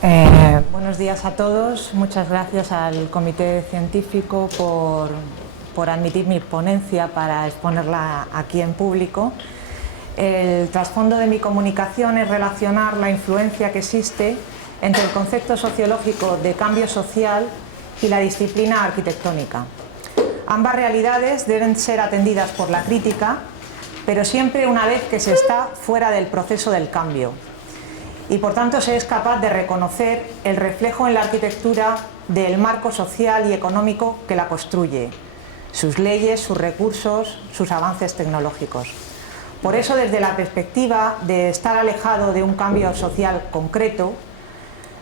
Buenos días a todos. Muchas gracias al Comité Científico por admitir mi ponencia para exponerla aquí en público. El trasfondo de mi comunicación es relacionar la influencia que existe entre el concepto sociológico de cambio social y la disciplina arquitectónica. Ambas realidades deben ser atendidas por la crítica, pero siempre una vez que se está fuera del proceso del cambio. Y por tanto se es capaz de reconocer el reflejo en la arquitectura del marco social y económico que la construye, sus leyes, sus recursos, sus avances tecnológicos. Por eso, desde la perspectiva de estar alejado de un cambio social concreto,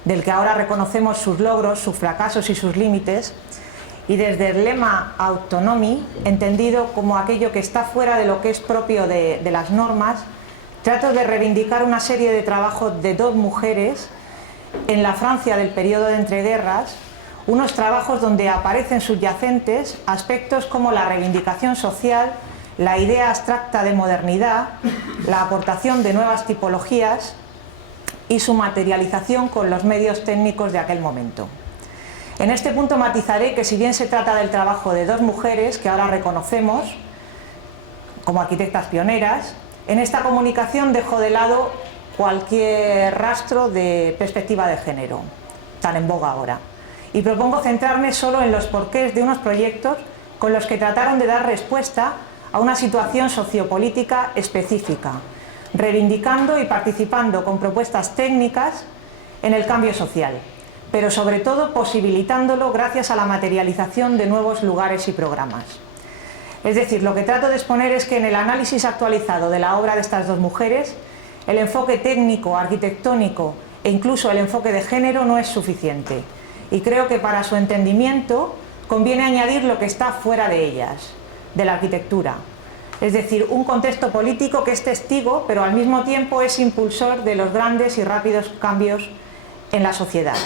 del que ahora reconocemos sus logros, sus fracasos y sus límites, y desde el lema autonomy, entendido como aquello que está fuera de lo que es propio de las normas, trato de reivindicar una serie de trabajos de dos mujeres en la Francia del periodo de entreguerras, unos trabajos donde aparecen subyacentes aspectos como la reivindicación social, la idea abstracta de modernidad, la aportación de nuevas tipologías y su materialización con los medios técnicos de aquel momento. En este punto matizaré que si bien se trata del trabajo de dos mujeres que ahora reconocemos como arquitectas pioneras, en esta comunicación dejo de lado cualquier rastro de perspectiva de género, tan en boga ahora, y propongo centrarme solo en los porqués de unos proyectos con los que trataron de dar respuesta a una situación sociopolítica específica, reivindicando y participando con propuestas técnicas en el cambio social, pero sobre todo posibilitándolo gracias a la materialización de nuevos lugares y programas. Es decir, lo que trato de exponer es que en el análisis actualizado de la obra de estas dos mujeres, el enfoque técnico, arquitectónico e incluso el enfoque de género no es suficiente. Y creo que para su entendimiento conviene añadir lo que está fuera de ellas, de la arquitectura. Es decir, un contexto político que es testigo, pero al mismo tiempo es impulsor de los grandes y rápidos cambios en la sociedad.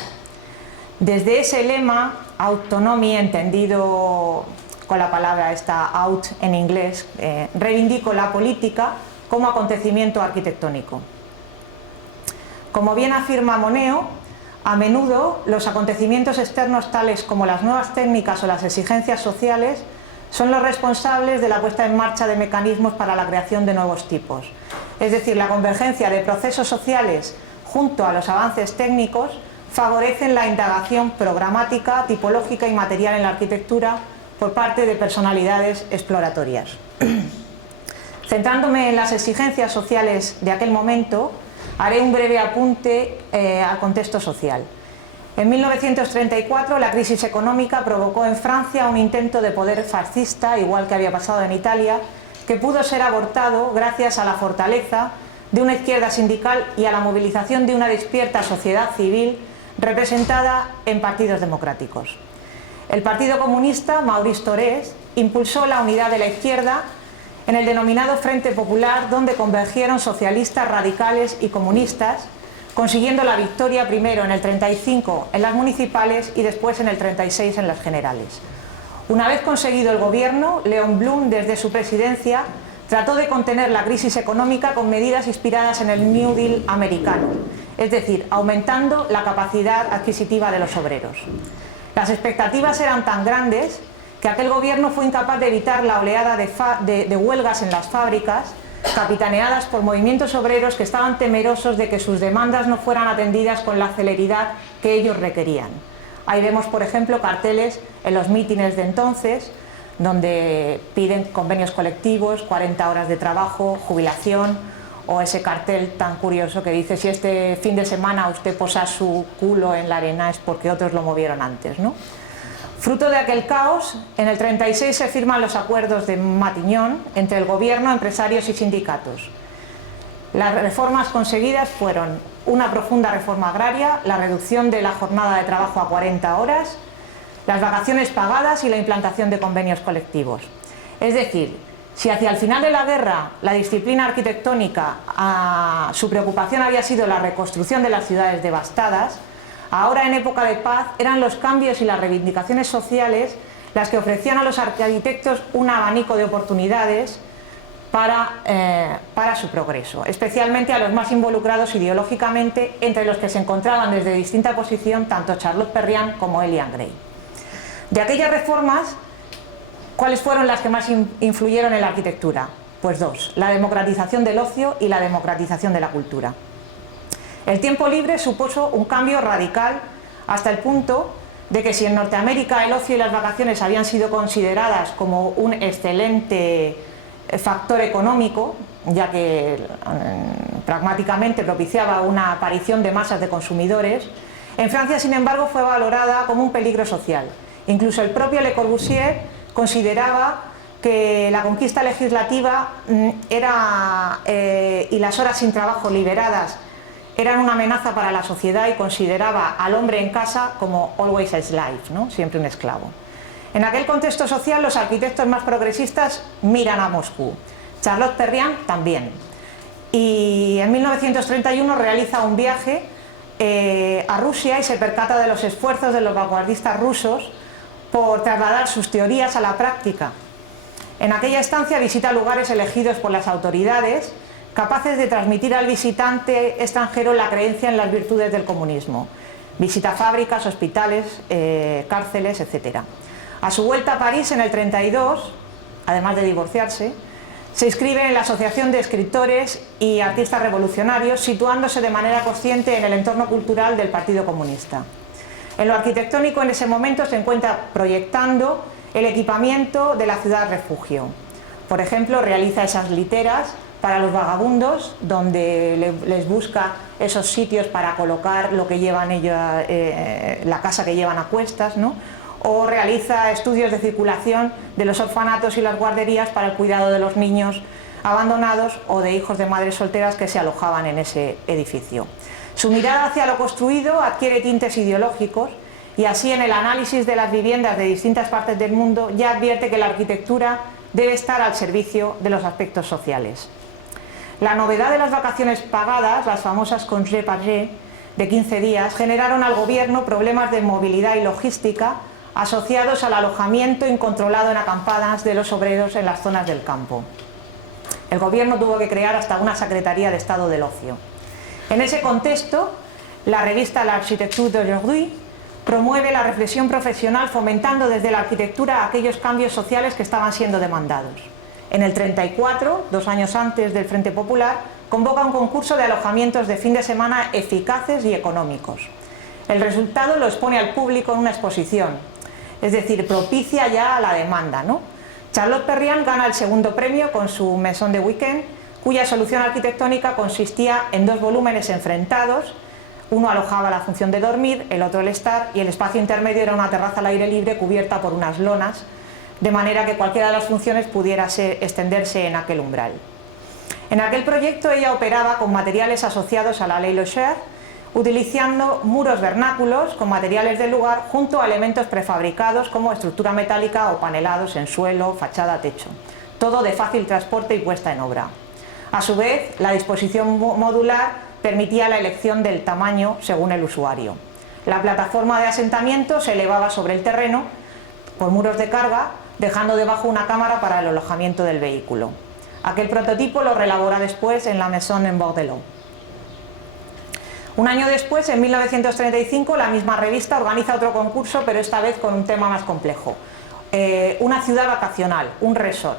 Desde ese lema, autonomy, entendido con la palabra esta out en inglés, reivindico la política como acontecimiento arquitectónico. Como bien afirma Moneo, a menudo los acontecimientos externos tales como las nuevas técnicas o las exigencias sociales son los responsables de la puesta en marcha de mecanismos para la creación de nuevos tipos. Es decir, la convergencia de procesos sociales junto a los avances técnicos favorecen la indagación programática, tipológica y material en la arquitectura por parte de personalidades exploratorias. Centrándome en las exigencias sociales de aquel momento, haré un breve apunte al contexto social. En 1934 la crisis económica provocó en Francia un intento de poder fascista, igual que había pasado en Italia, que pudo ser abortado gracias a la fortaleza de una izquierda sindical y a la movilización de una despierta sociedad civil representada en partidos democráticos. El Partido Comunista, Maurice Thorez, impulsó la unidad de la izquierda en el denominado Frente Popular, donde convergieron socialistas, radicales y comunistas, consiguiendo la victoria primero en el 35 en las municipales y después en el 36 en las generales. Una vez conseguido el gobierno, Léon Blum, desde su presidencia, trató de contener la crisis económica con medidas inspiradas en el New Deal americano, es decir, aumentando la capacidad adquisitiva de los obreros. Las expectativas eran tan grandes que aquel gobierno fue incapaz de evitar la oleada de huelgas en las fábricas, capitaneadas por movimientos obreros que estaban temerosos de que sus demandas no fueran atendidas con la celeridad que ellos requerían. Ahí vemos, por ejemplo, carteles en los mítines de entonces, donde piden convenios colectivos, 40 horas de trabajo, jubilación, o ese cartel tan curioso que dice: si este fin de semana usted posa su culo en la arena es porque otros lo movieron antes, ¿no? Fruto de aquel caos, en el 36 se firman los acuerdos de Matignon entre el gobierno, empresarios y sindicatos. Las reformas conseguidas fueron una profunda reforma agraria, la reducción de la jornada de trabajo a 40 horas, las vacaciones pagadas y la implantación de convenios colectivos. Es decir, si hacia el final de la guerra la disciplina arquitectónica, su preocupación había sido la reconstrucción de las ciudades devastadas, ahora en época de paz eran los cambios y las reivindicaciones sociales las que ofrecían a los arquitectos un abanico de oportunidades para su progreso, especialmente a los más involucrados ideológicamente, entre los que se encontraban desde distinta posición tanto Charlotte Perriand como Elian Gray. De aquellas reformas, ¿cuáles fueron las que más influyeron en la arquitectura? Pues dos: la democratización del ocio y la democratización de la cultura. El tiempo libre supuso un cambio radical hasta el punto de que si en Norteamérica el ocio y las vacaciones habían sido consideradas como un excelente factor económico, ya que pragmáticamente propiciaba una aparición de masas de consumidores, en Francia, sin embargo, fue valorada como un peligro social. Incluso el propio Le Corbusier consideraba que la conquista legislativa y las horas sin trabajo liberadas eran una amenaza para la sociedad y consideraba al hombre en casa como always a slave, ¿no? Siempre un esclavo. En aquel contexto social, los arquitectos más progresistas miran a Moscú. Charlotte Perriand también. Y en 1931 realiza un viaje a Rusia y se percata de los esfuerzos de los vanguardistas rusos por trasladar sus teorías a la práctica. En aquella estancia visita lugares elegidos por las autoridades, capaces de transmitir al visitante extranjero la creencia en las virtudes del comunismo. Visita fábricas, hospitales, cárceles, etc. A su vuelta a París en el 32, además de divorciarse, se inscribe en la Asociación de Escritores y Artistas Revolucionarios, situándose de manera consciente en el entorno cultural del Partido Comunista. En lo arquitectónico, en ese momento se encuentra proyectando el equipamiento de la ciudad refugio. Por ejemplo, realiza esas literas para los vagabundos, donde les busca esos sitios para colocar lo que llevan ellos, la casa que llevan a cuestas, ¿no? O realiza estudios de circulación de los orfanatos y las guarderías para el cuidado de los niños abandonados o de hijos de madres solteras que se alojaban en ese edificio. Su mirada hacia lo construido adquiere tintes ideológicos y así, en el análisis de las viviendas de distintas partes del mundo, ya advierte que la arquitectura debe estar al servicio de los aspectos sociales. La novedad de las vacaciones pagadas, las famosas congés pagés de 15 días, generaron al gobierno problemas de movilidad y logística asociados al alojamiento incontrolado en acampadas de los obreros en las zonas del campo. El gobierno tuvo que crear hasta una Secretaría de Estado del Ocio. En ese contexto, la revista L'Architecture d'aujourd'hui promueve la reflexión profesional, fomentando desde la arquitectura aquellos cambios sociales que estaban siendo demandados. En el 34, 2 años antes del Frente Popular, convoca un concurso de alojamientos de fin de semana eficaces y económicos. El resultado lo expone al público en una exposición, es decir, propicia ya la demanda, ¿no? Charlotte Perriand gana el segundo premio con su Maison de Weekend, cuya solución arquitectónica consistía en 2 volúmenes enfrentados. Uno alojaba la función de dormir, el otro el estar, y el espacio intermedio era una terraza al aire libre cubierta por unas lonas, de manera que cualquiera de las funciones pudiera extenderse en aquel umbral. En aquel proyecto ella operaba con materiales asociados a la ley Leclerc, utilizando muros vernáculos con materiales del lugar junto a elementos prefabricados como estructura metálica o panelados en suelo, fachada, techo. Todo de fácil transporte y puesta en obra. A su vez, la disposición modular permitía la elección del tamaño según el usuario. La plataforma de asentamiento se elevaba sobre el terreno por muros de carga, dejando debajo una cámara para el alojamiento del vehículo. Aquel prototipo lo reelabora después en la Maison en Bordelot. Un año después, en 1935, la misma revista organiza otro concurso, pero esta vez con un tema más complejo. Una ciudad vacacional, un resort.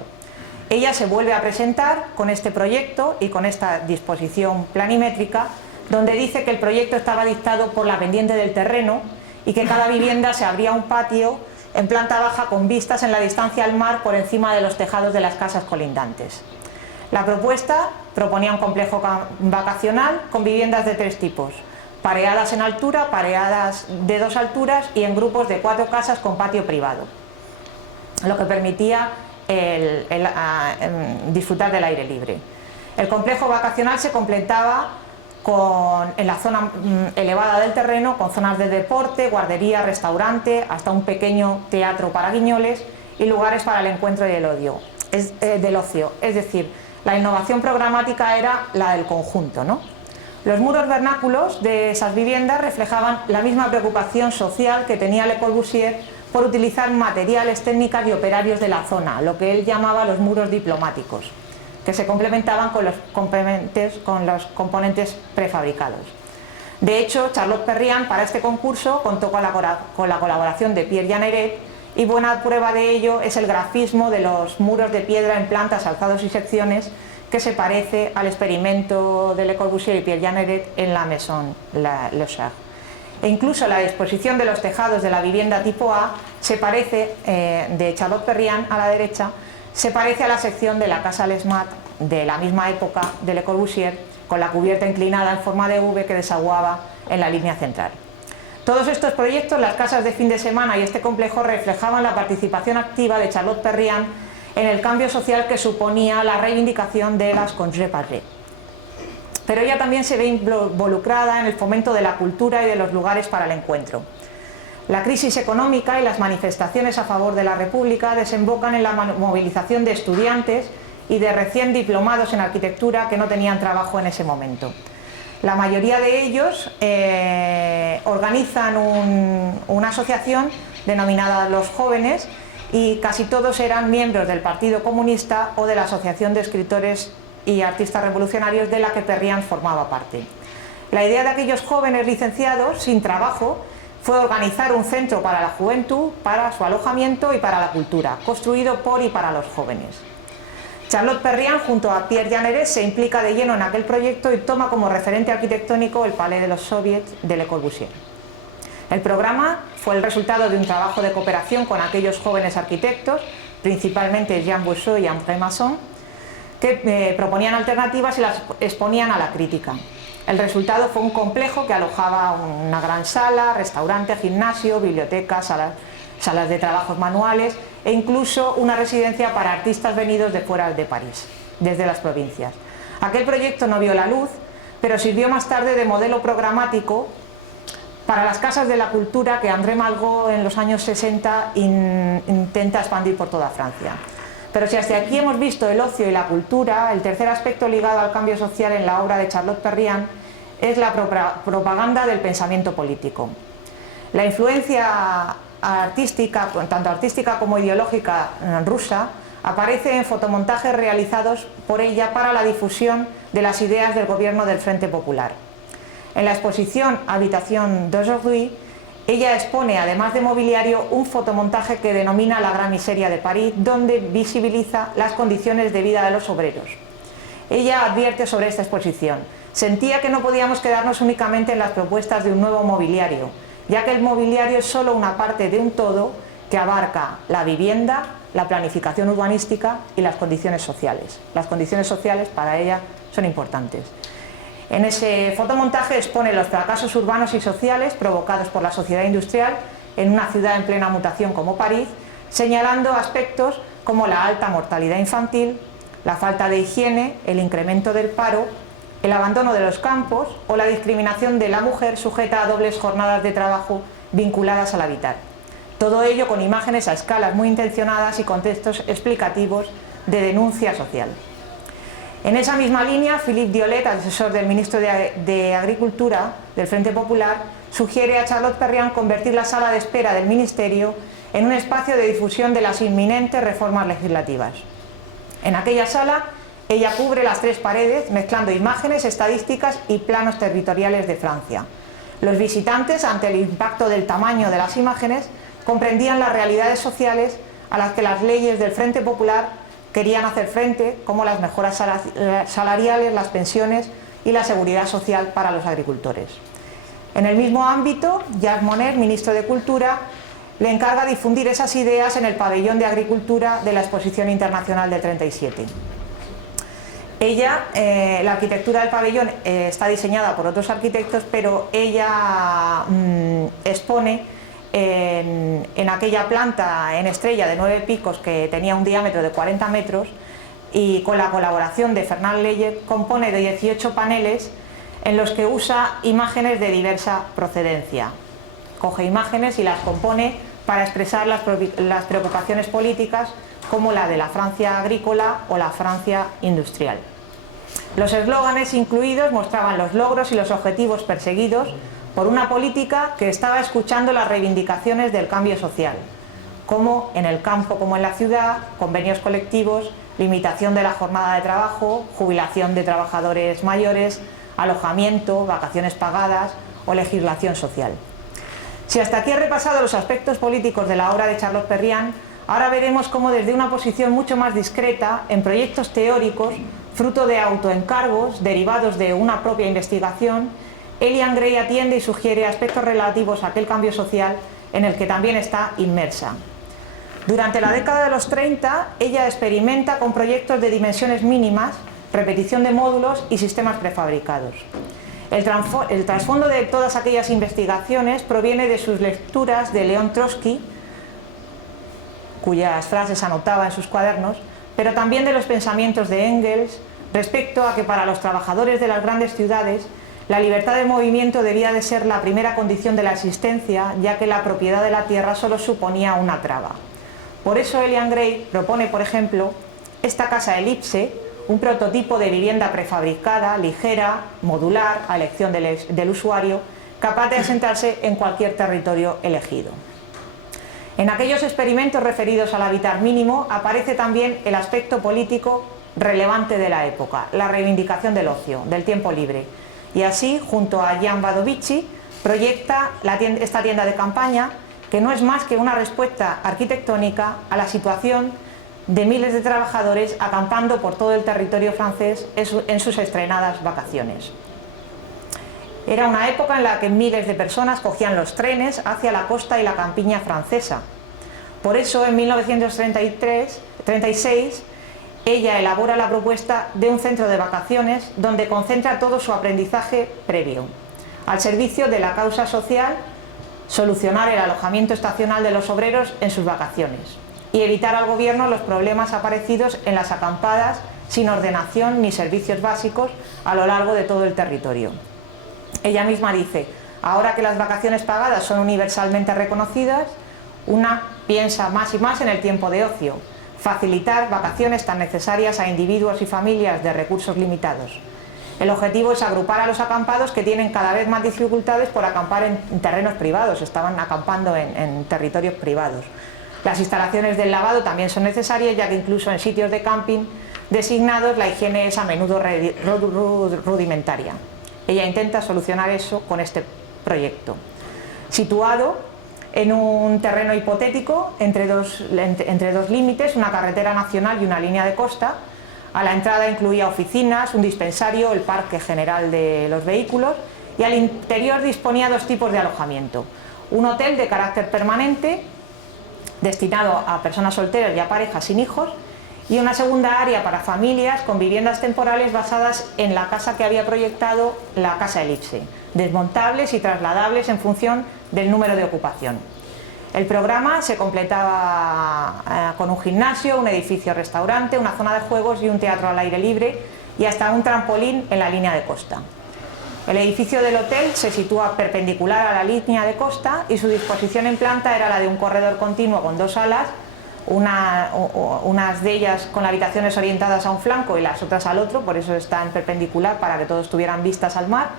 Ella se vuelve a presentar con este proyecto y con esta disposición planimétrica, donde dice que el proyecto estaba dictado por la pendiente del terreno y que cada vivienda se abría un patio en planta baja con vistas en la distancia al mar por encima de los tejados de las casas colindantes. La propuesta proponía un complejo vacacional con viviendas de 3 tipos: pareadas en altura, pareadas de 2 alturas y en grupos de 4 casas con patio privado, lo que permitía disfrutar del aire libre. El complejo vacacional se completaba en la zona elevada del terreno con zonas de deporte, guardería, restaurante, hasta un pequeño teatro para guiñoles y lugares para el encuentro y el del ocio. Es decir, la innovación programática era la del conjunto, ¿no? Los muros vernáculos de esas viviendas reflejaban la misma preocupación social que tenía Le Corbusier por utilizar materiales, técnicas y operarios de la zona, lo que él llamaba los muros diplomáticos. que se complementaban con los componentes prefabricados. De hecho, Charlotte Perriand para este concurso contó con la colaboración de Pierre Jeanneret, y buena prueba de ello es el grafismo de los muros de piedra en plantas, alzados y secciones, que se parece al experimento de Le Corbusier y Pierre Jeanneret en la Maison Le Char. E incluso la disposición de los tejados de la vivienda tipo A se parece, de Charlotte Perriand a la derecha, se parece a la sección de la Casa Lesmat de la misma época de Le Corbusier, con la cubierta inclinada en forma de V que desaguaba en la línea central. Todos estos proyectos, las casas de fin de semana y este complejo, reflejaban la participación activa de Charlotte Perriand en el cambio social que suponía la reivindicación de las congés patrées. Pero ella también se ve involucrada en el fomento de la cultura y de los lugares para el encuentro. La crisis económica y las manifestaciones a favor de la República desembocan en la movilización de estudiantes y de recién diplomados en arquitectura que no tenían trabajo en ese momento. La mayoría de ellos organizan una asociación denominada Los Jóvenes, y casi todos eran miembros del Partido Comunista o de la Asociación de Escritores y Artistas Revolucionarios, de la que Perriand formaba parte. La idea de aquellos jóvenes licenciados sin trabajo fue organizar un centro para la juventud, para su alojamiento y para la cultura, construido por y para los jóvenes. Charlotte Perriand, junto a Pierre Jeanneret, se implica de lleno en aquel proyecto y toma como referente arquitectónico el Palais de los Soviets de Le Corbusier. El programa fue el resultado de un trabajo de cooperación con aquellos jóvenes arquitectos, principalmente Jean Bousseau y André Masson, que proponían alternativas y las exponían a la crítica. El resultado fue un complejo que alojaba una gran sala, restaurante, gimnasio, biblioteca, salas de trabajos manuales e incluso una residencia para artistas venidos de fuera de París, desde las provincias. Aquel proyecto no vio la luz, pero sirvió más tarde de modelo programático para las casas de la cultura que André Malraux en los años 60 intenta expandir por toda Francia. Pero si hasta aquí hemos visto el ocio y la cultura, el tercer aspecto ligado al cambio social en la obra de Charlotte Perriand es la propaganda del pensamiento político. La influencia artística, tanto artística como ideológica rusa, aparece en fotomontajes realizados por ella para la difusión de las ideas del gobierno del Frente Popular. En la exposición Habitation d'aujourd'hui, ella expone, además de mobiliario, un fotomontaje que denomina La Gran Miseria de París, donde visibiliza las condiciones de vida de los obreros. Ella advierte sobre esta exposición: sentía que no podíamos quedarnos únicamente en las propuestas de un nuevo mobiliario, ya que el mobiliario es solo una parte de un todo que abarca la vivienda, la planificación urbanística y las condiciones sociales. Las condiciones sociales para ella son importantes. En ese fotomontaje expone los fracasos urbanos y sociales provocados por la sociedad industrial en una ciudad en plena mutación como París, señalando aspectos como la alta mortalidad infantil, la falta de higiene, el incremento del paro, el abandono de los campos o la discriminación de la mujer sujeta a dobles jornadas de trabajo vinculadas al habitar. Todo ello con imágenes a escalas muy intencionadas y contextos explicativos de denuncia social. En esa misma línea, Philippe Diolet, asesor del ministro de Agricultura del Frente Popular, sugiere a Charlotte Perriand convertir la sala de espera del ministerio en un espacio de difusión de las inminentes reformas legislativas. En aquella sala, ella cubre las tres paredes, mezclando imágenes, estadísticas y planos territoriales de Francia. Los visitantes, ante el impacto del tamaño de las imágenes, comprendían las realidades sociales a las que las leyes del Frente Popular querían hacer frente, como las mejoras salariales, las pensiones y la seguridad social para los agricultores. En el mismo ámbito, Jacques Monnet, ministro de Cultura, le encarga difundir esas ideas en el pabellón de agricultura de la Exposición Internacional del 37. La arquitectura del pabellón está diseñada por otros arquitectos, pero ella expone en aquella planta en estrella de 9 picos que tenía un diámetro de 40 metros, y con la colaboración de Fernand Leyer compone de 18 paneles en los que usa imágenes de diversa procedencia. Coge imágenes y las compone para expresar las preocupaciones políticas, como la de la Francia agrícola o la Francia industrial. Los eslóganes incluidos mostraban los logros y los objetivos perseguidos por una política que estaba escuchando las reivindicaciones del cambio social, como en el campo como en la ciudad, convenios colectivos, limitación de la jornada de trabajo, jubilación de trabajadores mayores, alojamiento, vacaciones pagadas o legislación social. Si hasta aquí he repasado los aspectos políticos de la obra de Charlotte Perriand, ahora veremos cómo desde una posición mucho más discreta, en proyectos teóricos, fruto de autoencargos derivados de una propia investigación, Elian Gray atiende y sugiere aspectos relativos a aquel cambio social en el que también está inmersa. Durante la década de los 30, ella experimenta con proyectos de dimensiones mínimas, repetición de módulos y sistemas prefabricados. El trasfondo de todas aquellas investigaciones proviene de sus lecturas de León Trotsky, cuyas frases anotaba en sus cuadernos, pero también de los pensamientos de Engels respecto a que para los trabajadores de las grandes ciudades la libertad de movimiento debía de ser la primera condición de la existencia, ya que la propiedad de la tierra solo suponía una traba. Por eso Elian Gray propone, por ejemplo, esta casa elipse, un prototipo de vivienda prefabricada, ligera, modular, a elección del usuario, capaz de asentarse en cualquier territorio elegido. En aquellos experimentos referidos al hábitat mínimo aparece también el aspecto político relevante de la época, la reivindicación del ocio, del tiempo libre. Y así, junto a Jan Badovici, proyecta esta tienda de campaña, que no es más que una respuesta arquitectónica a la situación de miles de trabajadores acampando por todo el territorio francés en sus estrenadas vacaciones. Era una época en la que miles de personas cogían los trenes hacia la costa y la campiña francesa. Por eso, en 1936, ella elabora la propuesta de un centro de vacaciones donde concentra todo su aprendizaje previo, al servicio de la causa social, solucionar el alojamiento estacional de los obreros en sus vacaciones y evitar al gobierno los problemas aparecidos en las acampadas sin ordenación ni servicios básicos a lo largo de todo el territorio. Ella misma dice: ahora que las vacaciones pagadas son universalmente reconocidas, una piensa más y más en el tiempo de ocio, facilitar vacaciones tan necesarias a individuos y familias de recursos limitados. El objetivo es agrupar a los acampados que tienen cada vez más dificultades por acampar en terrenos privados, estaban acampando en territorios privados. Las instalaciones del lavado también son necesarias, ya que incluso en sitios de camping designados la higiene es a menudo rudimentaria. Ella intenta solucionar eso con este proyecto. Situado en un terreno hipotético entre dos límites, una carretera nacional y una línea de costa, a la entrada incluía oficinas, un dispensario, el parque general de los vehículos, y al interior disponía dos tipos de alojamiento: un hotel de carácter permanente destinado a personas solteras y a parejas sin hijos, y una segunda área para familias con viviendas temporales basadas en la casa que había proyectado la casa elipse, desmontables y trasladables en función del número de ocupación. El programa se completaba con un gimnasio, un edificio-restaurante, una zona de juegos y un teatro al aire libre, y hasta un trampolín en la línea de costa. El edificio del hotel se sitúa perpendicular a la línea de costa y su disposición en planta era la de un corredor continuo con dos salas, unas de ellas con habitaciones orientadas a un flanco y las otras al otro, por eso está en perpendicular, para que todos tuvieran vistas al mar,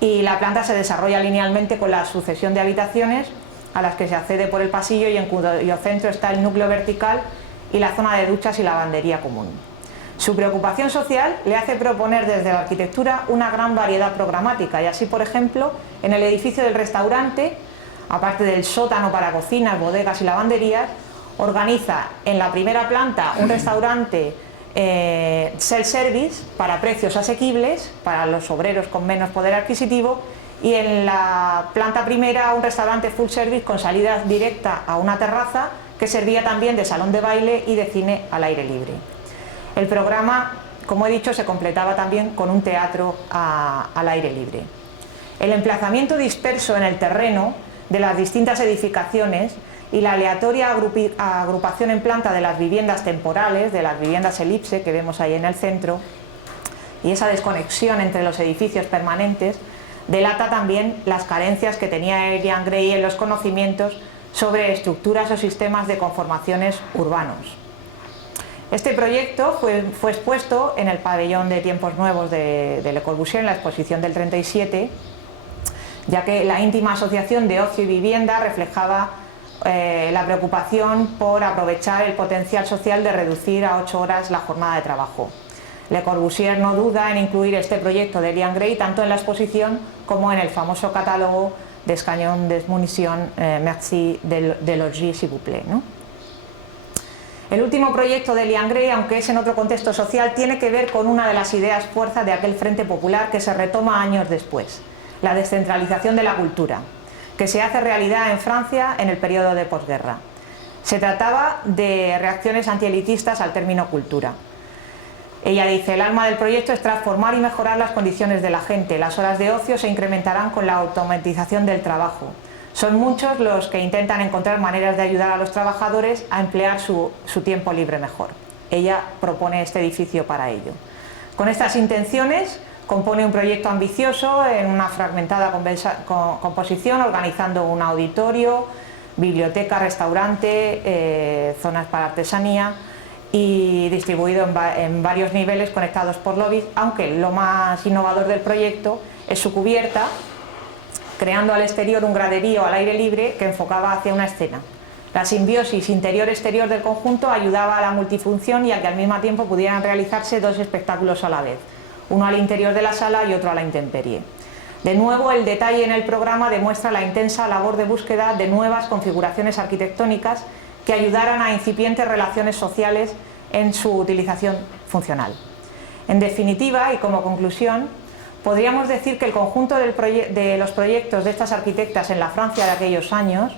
y la planta se desarrolla linealmente con la sucesión de habitaciones a las que se accede por el pasillo, y en cuyo centro está el núcleo vertical y la zona de duchas y lavandería común. Su preocupación social le hace proponer desde la arquitectura una gran variedad programática, y así, por ejemplo, en el edificio del restaurante, aparte del sótano para cocinas, bodegas y lavanderías, organiza en la primera planta un restaurante self-service para precios asequibles para los obreros con menos poder adquisitivo, y en la planta primera un restaurante full service con salida directa a una terraza que servía también de salón de baile y de cine al aire libre. El programa, como he dicho, se completaba también con un teatro al aire libre. El emplazamiento disperso en el terreno de las distintas edificaciones y la aleatoria agrupación en planta de las viviendas temporales, de las viviendas elipse que vemos ahí en el centro, y esa desconexión entre los edificios permanentes, delata también las carencias que tenía Elian Gray en los conocimientos sobre estructuras o sistemas de conformaciones urbanos. Este proyecto fue expuesto en el pabellón de Tiempos Nuevos de Le Corbusier, en la exposición del 37, ya que la íntima asociación de ocio y vivienda reflejaba la preocupación por aprovechar el potencial social de reducir a 8 horas la jornada de trabajo. Le Corbusier no duda en incluir este proyecto de Elian Gray tanto en la exposición como en el famoso catálogo d'Escagnons des Munitions, Merci de l'Orgie, s'il vous plaît, ¿no? El último proyecto de Elian Gray, aunque es en otro contexto social, tiene que ver con una de las ideas fuerza de aquel Frente Popular que se retoma años después, la descentralización de la cultura, que se hace realidad en Francia en el periodo de posguerra. Se trataba de reacciones antielitistas al término cultura. Ella dice, el alma del proyecto es transformar y mejorar las condiciones de la gente. Las horas de ocio se incrementarán con la automatización del trabajo. Son muchos los que intentan encontrar maneras de ayudar a los trabajadores a emplear su tiempo libre mejor. Ella propone este edificio para ello. Con estas intenciones compone un proyecto ambicioso en una fragmentada composición, organizando un auditorio, biblioteca, restaurante, zonas para artesanía, y distribuido en varios niveles conectados por lobbies, aunque lo más innovador del proyecto es su cubierta, creando al exterior un graderío al aire libre que enfocaba hacia una escena. La simbiosis interior-exterior del conjunto ayudaba a la multifunción y a que al mismo tiempo pudieran realizarse 2 espectáculos a la vez, uno al interior de la sala y otro a la intemperie. De nuevo, el detalle en el programa demuestra la intensa labor de búsqueda de nuevas configuraciones arquitectónicas que ayudaran a incipientes relaciones sociales en su utilización funcional. En definitiva, y como conclusión, podríamos decir que el conjunto de los proyectos de estas arquitectas en la Francia de aquellos años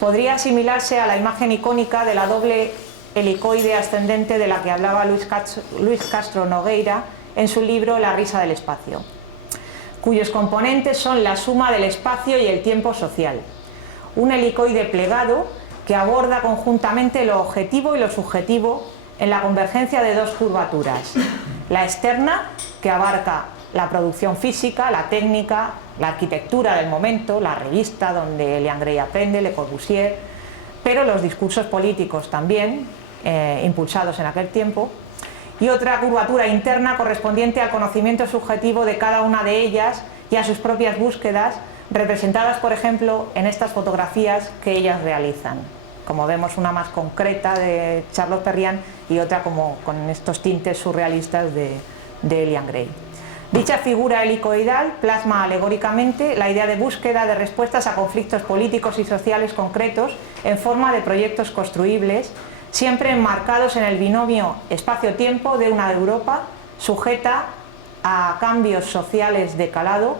podría asimilarse a la imagen icónica de la doble helicoide ascendente de la que hablaba Luis Castro Nogueira en su libro La risa del espacio, cuyos componentes son la suma del espacio y el tiempo social. Un helicoide plegado que aborda conjuntamente lo objetivo y lo subjetivo en la convergencia de 2 curvaturas. La externa, que abarca la producción física, la técnica, la arquitectura del momento, la revista donde Elian Gray aprende, Le Corbusier, pero los discursos políticos también, impulsados en aquel tiempo, y otra curvatura interna correspondiente al conocimiento subjetivo de cada una de ellas y a sus propias búsquedas, representadas, por ejemplo, en estas fotografías que ellas realizan. Como vemos, una más concreta de Charlotte Perriand y otra como con estos tintes surrealistas de Elian Gray. Dicha figura helicoidal plasma alegóricamente la idea de búsqueda de respuestas a conflictos políticos y sociales concretos en forma de proyectos construibles, siempre enmarcados en el binomio espacio-tiempo de una Europa sujeta a cambios sociales de calado,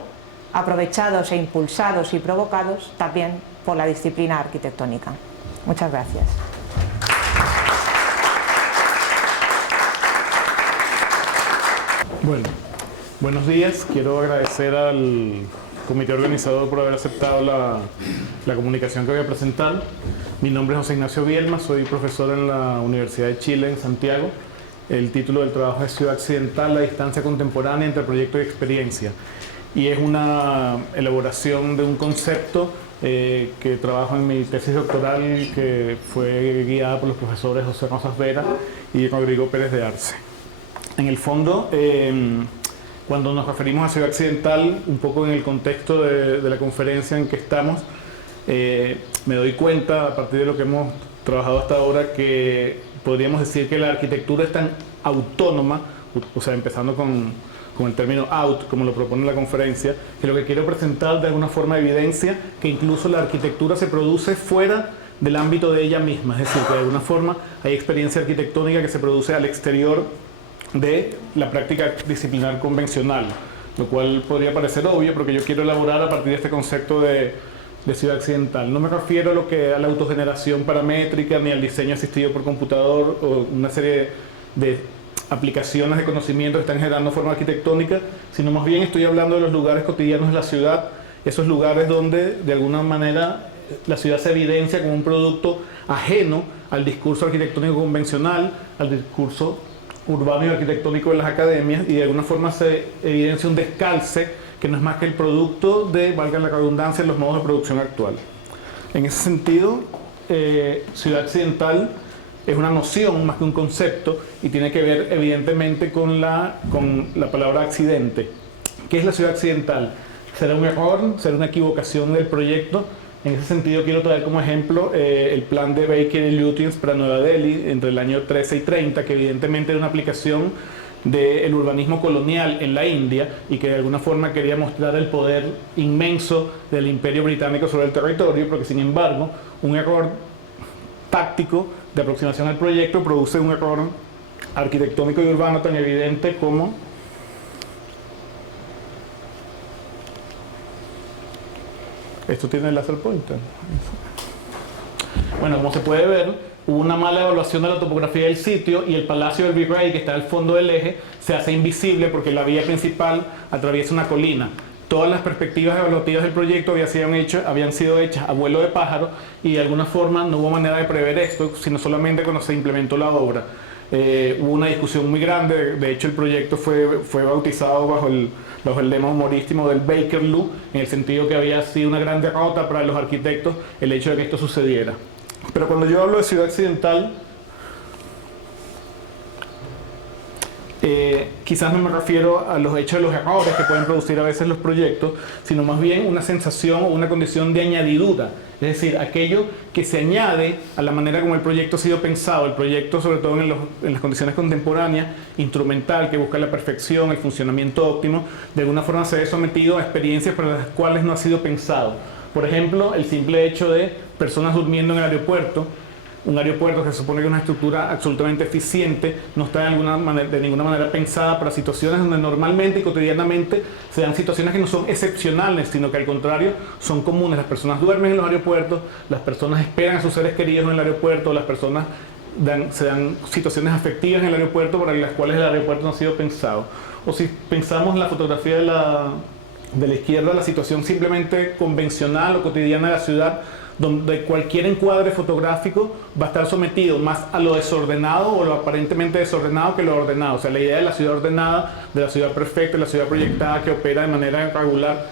aprovechados e impulsados y provocados también por la disciplina arquitectónica. Muchas gracias. Bueno, buenos días. Quiero agradecer al comité organizador por haber aceptado la comunicación que voy a presentar. Mi nombre es José Ignacio Bielma, soy profesor en la Universidad de Chile, en Santiago. El título del trabajo es Ciudad Accidental, la distancia contemporánea entre proyecto y experiencia. Y es una elaboración de un concepto que trabajo en mi tesis doctoral, que fue guiada por los profesores José Rosas Vera y Rodrigo Pérez de Arce. En el fondo, cuando nos referimos a Ciudad Accidental, un poco en el contexto de la conferencia en que estamos, me doy cuenta, a partir de lo que hemos trabajado hasta ahora, que podríamos decir que la arquitectura es tan autónoma, o sea, empezando con el término out, como lo propone la conferencia, que lo que quiero presentar de alguna forma evidencia que incluso la arquitectura se produce fuera del ámbito de ella misma, es decir, que de alguna forma hay experiencia arquitectónica que se produce al exterior de la práctica disciplinar convencional, lo cual podría parecer obvio porque yo quiero elaborar a partir de este concepto de ciudad accidental. No me refiero a la autogeneración paramétrica ni al diseño asistido por computador o una serie de aplicaciones de conocimiento que están generando forma arquitectónica, sino más bien estoy hablando de los lugares cotidianos de la ciudad, esos lugares donde de alguna manera la ciudad se evidencia como un producto ajeno al discurso arquitectónico convencional, al discurso urbano y arquitectónico de las academias, y de alguna forma se evidencia un descalce que no es más que el producto de, valga la redundancia, los modos de producción actual. En ese sentido, ciudad accidental es una noción más que un concepto y tiene que ver evidentemente con la palabra accidente. ¿Qué es la ciudad accidental? ¿Será un error? ¿Será una equivocación del proyecto? En ese sentido quiero traer como ejemplo el plan de Baker y Lutyens para Nueva Delhi entre el año 13 y 30, que evidentemente era una aplicación del urbanismo colonial en la India y que de alguna forma quería mostrar el poder inmenso del imperio británico sobre el territorio, porque sin embargo un error táctico de aproximación al proyecto produce un error arquitectónico y urbano tan evidente como esto tiene el laser pointer. Bueno, como se puede ver, hubo una mala evaluación de la topografía del sitio y el Palacio del Virrey, que está al fondo del eje, se hace invisible porque la vía principal atraviesa una colina. Todas las perspectivas evaluativas del proyecto habían sido hechas a vuelo de pájaro y de alguna forma no hubo manera de prever esto, sino solamente cuando se implementó la obra. Hubo una discusión muy grande, de hecho el proyecto fue bautizado bajo el lema humorístico del Bakerloo, en el sentido que había sido una gran derrota para los arquitectos el hecho de que esto sucediera. Pero cuando yo hablo de ciudad accidental, quizás no me refiero a los hechos de los errores que pueden producir a veces los proyectos, sino más bien una sensación o una condición de añadidura, es decir, aquello que se añade a la manera como el proyecto ha sido pensado, el proyecto sobre todo en las condiciones contemporáneas, instrumental, que busca la perfección, el funcionamiento óptimo, de alguna forma se ve sometido a experiencias para las cuales no ha sido pensado. Por ejemplo, el simple hecho de personas durmiendo en el aeropuerto. Un aeropuerto que se supone que es una estructura absolutamente eficiente, no está de ninguna manera pensada para situaciones donde normalmente y cotidianamente se dan situaciones que no son excepcionales, sino que al contrario son comunes. Las personas duermen en los aeropuertos, las personas esperan a sus seres queridos en el aeropuerto, las personas se dan situaciones afectivas en el aeropuerto para las cuales el aeropuerto no ha sido pensado. O si pensamos en la fotografía de la izquierda, la situación simplemente convencional o cotidiana de la ciudad, donde cualquier encuadre fotográfico va a estar sometido más a lo desordenado o lo aparentemente desordenado que lo ordenado. O sea, la idea de la ciudad ordenada, de la ciudad perfecta, de la ciudad proyectada que opera de manera regular,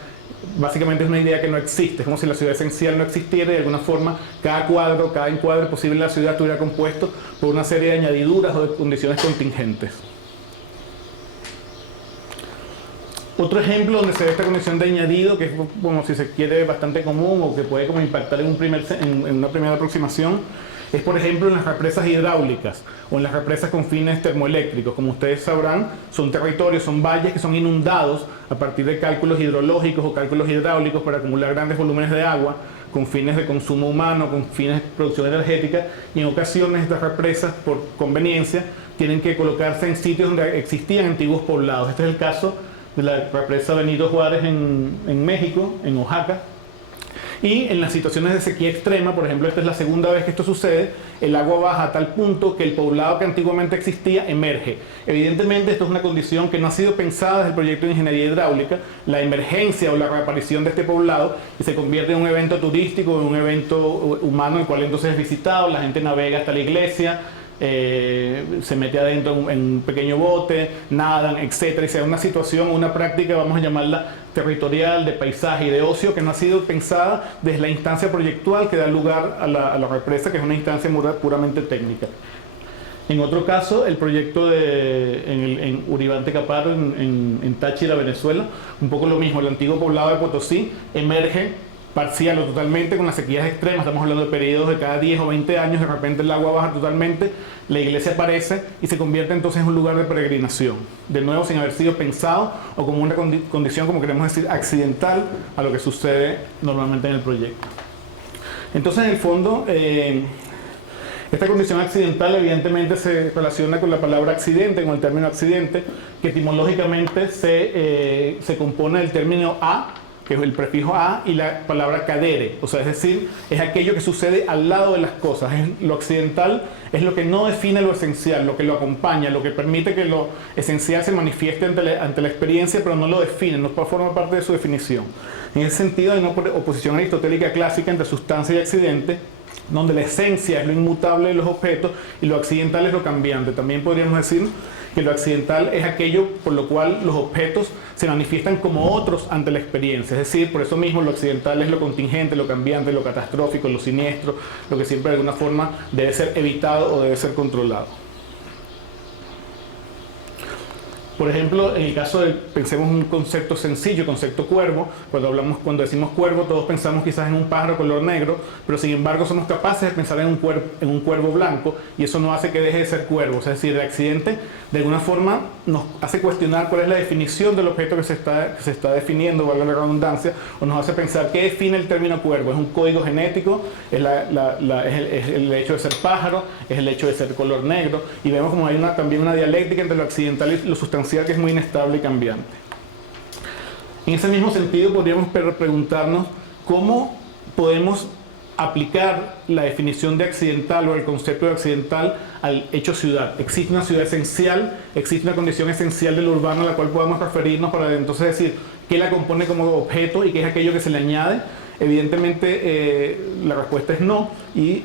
básicamente es una idea que no existe. Es como si la ciudad esencial no existiera y de alguna forma cada encuadre posible de la ciudad estuviera compuesto por una serie de añadiduras o de condiciones contingentes. Otro ejemplo donde se ve esta condición de añadido, que es, bueno, si se quiere, bastante común o que puede como impactar en una primera aproximación, es por ejemplo en las represas hidráulicas o en las represas con fines termoeléctricos. Como ustedes sabrán, son territorios, son valles que son inundados a partir de cálculos hidrológicos o cálculos hidráulicos para acumular grandes volúmenes de agua con fines de consumo humano, con fines de producción energética, y en ocasiones estas represas, por conveniencia, tienen que colocarse en sitios donde existían antiguos poblados. Este es el caso de la represa Benito Juárez en México, en Oaxaca. Y en las situaciones de sequía extrema, por ejemplo, esta es la segunda vez que esto sucede, el agua baja a tal punto que el poblado que antiguamente existía emerge. Evidentemente esto es una condición que no ha sido pensada desde el proyecto de ingeniería hidráulica, la emergencia o la reaparición de este poblado, y se convierte en un evento turístico, en un evento humano, el cual entonces es visitado, la gente navega hasta la iglesia, se mete adentro en un pequeño bote, nadan, etcétera, y se da una situación, una práctica, vamos a llamarla territorial, de paisaje y de ocio, que no ha sido pensada desde la instancia proyectual que da lugar a la represa, que es una instancia puramente técnica. En otro caso, el proyecto en Uribante Caparo, en Táchira, Venezuela, un poco lo mismo, el antiguo poblado de Potosí emerge parcial o totalmente con las sequías extremas. Estamos hablando de periodos de cada 10 o 20 años, de repente el agua baja totalmente, la iglesia aparece y se convierte entonces en un lugar de peregrinación, de nuevo sin haber sido pensado o como una condición, como queremos decir, accidental a lo que sucede normalmente en el proyecto. Entonces, en el fondo, esta condición accidental evidentemente se relaciona con la palabra accidente, con el término accidente, que etimológicamente se compone del término a, que es el prefijo a, y la palabra cadere, o sea, es decir, es aquello que sucede al lado de las cosas. Lo accidental es lo que no define lo esencial, lo que lo acompaña, lo que permite que lo esencial se manifieste ante la experiencia, pero no lo define, no forma parte de su definición. En ese sentido, hay una oposición aristotélica clásica entre sustancia y accidente, donde la esencia es lo inmutable de los objetos y lo accidental es lo cambiante. También podríamos decir que lo accidental es aquello por lo cual los objetos se manifiestan como otros ante la experiencia. Es decir, por eso mismo lo accidental es lo contingente, lo cambiante, lo catastrófico, lo siniestro, lo que siempre de alguna forma debe ser evitado o debe ser controlado. Por ejemplo, en el caso de, pensemos un concepto sencillo, concepto cuervo, cuando decimos cuervo todos pensamos quizás en un pájaro color negro, pero sin embargo somos capaces de pensar en un cuervo blanco, y eso no hace que deje de ser cuervo. Es decir, el accidente de alguna forma nos hace cuestionar cuál es la definición del objeto que se está definiendo, valga la redundancia, o nos hace pensar qué define el término cuervo. ¿Es un código genético? ¿Es el hecho de ser pájaro? ¿Es el hecho de ser color negro? Y vemos como hay también una dialéctica entre lo accidental y lo sustancial que es muy inestable y cambiante. En ese mismo sentido podríamos preguntarnos cómo podemos aplicar la definición de accidental o el concepto de accidental al hecho ciudad. ¿Existe una ciudad esencial? ¿Existe una condición esencial del urbano a la cual podamos referirnos para entonces decir qué la compone como objeto y qué es aquello que se le añade? Evidentemente la respuesta es no, y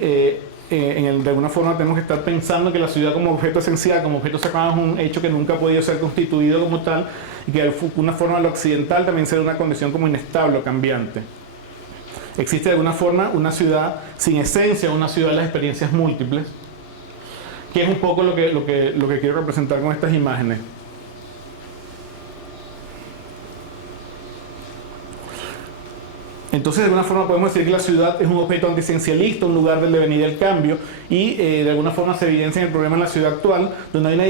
de alguna forma tenemos que estar pensando que la ciudad como objeto esencial, como objeto cercano, es un hecho que nunca ha podido ser constituido como tal, y que de alguna forma lo accidental también será una condición como inestable o cambiante. Existe de alguna forma una ciudad sin esencia, una ciudad de las experiencias múltiples, que es un poco lo que quiero representar con estas imágenes. Entonces, de alguna forma podemos decir que la ciudad es un objeto antiesencialista, un lugar del devenir del cambio, y de alguna forma se evidencia en el problema en la ciudad actual, donde hay una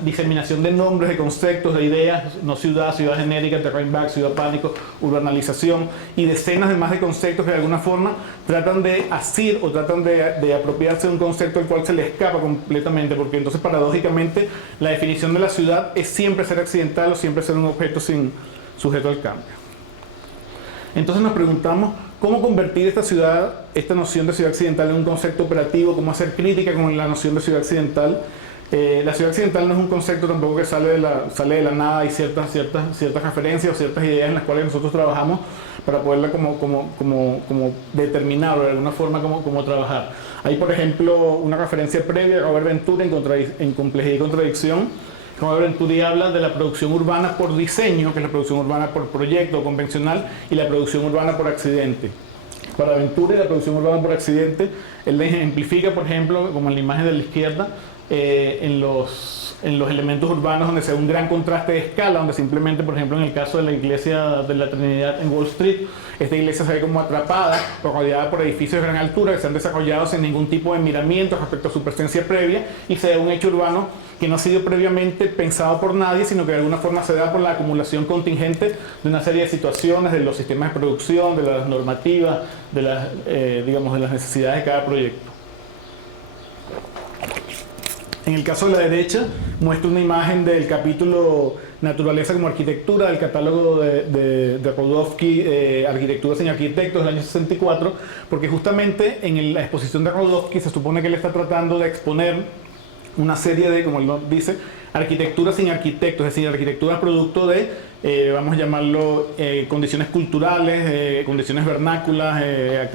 diseminación de nombres, de conceptos, de ideas, no ciudad, ciudad genérica, terrain back, ciudad pánico, urbanización, y decenas de más de conceptos que de alguna forma tratan de asir o tratan de apropiarse de un concepto al cual se le escapa completamente, porque entonces paradójicamente la definición de la ciudad es siempre ser accidental o siempre ser un objeto sin sujeto al cambio. Entonces nos preguntamos cómo convertir esta noción de ciudad accidental en un concepto operativo, cómo hacer crítica con la noción de ciudad accidental. La ciudad accidental no es un concepto tampoco que sale de la nada, hay ciertas referencias o ciertas ideas en las cuales nosotros trabajamos para poderla como determinar o de alguna forma como trabajar. Hay, por ejemplo, una referencia previa a Robert Venturi en Complejidad y Contradicción. Robert Venturi habla de la producción urbana por diseño, que es la producción urbana por proyecto convencional, y la producción urbana por accidente. Para Venturi, la producción urbana por accidente, él la ejemplifica, por ejemplo, como en la imagen de la izquierda, en los elementos urbanos donde se da un gran contraste de escala, donde simplemente, por ejemplo, en el caso de la iglesia de la Trinidad en Wall Street, esta iglesia se ve como atrapada, rodeada por edificios de gran altura que se han desarrollado sin ningún tipo de miramiento respecto a su presencia previa, y se da un hecho urbano que no ha sido previamente pensado por nadie, sino que de alguna forma se da por la acumulación contingente de una serie de situaciones, de los sistemas de producción, de las normativas, de las necesidades de cada proyecto. En el caso de la derecha, muestra una imagen del capítulo Naturaleza como Arquitectura, del catálogo de Rodofsky, Arquitectura sin Arquitectos, del año 64, porque justamente en la exposición de Rodofsky se supone que él está tratando de exponer una serie de, como él dice, arquitectura sin arquitectos, es decir, arquitectura producto de, vamos a llamarlo, condiciones culturales, condiciones vernáculas,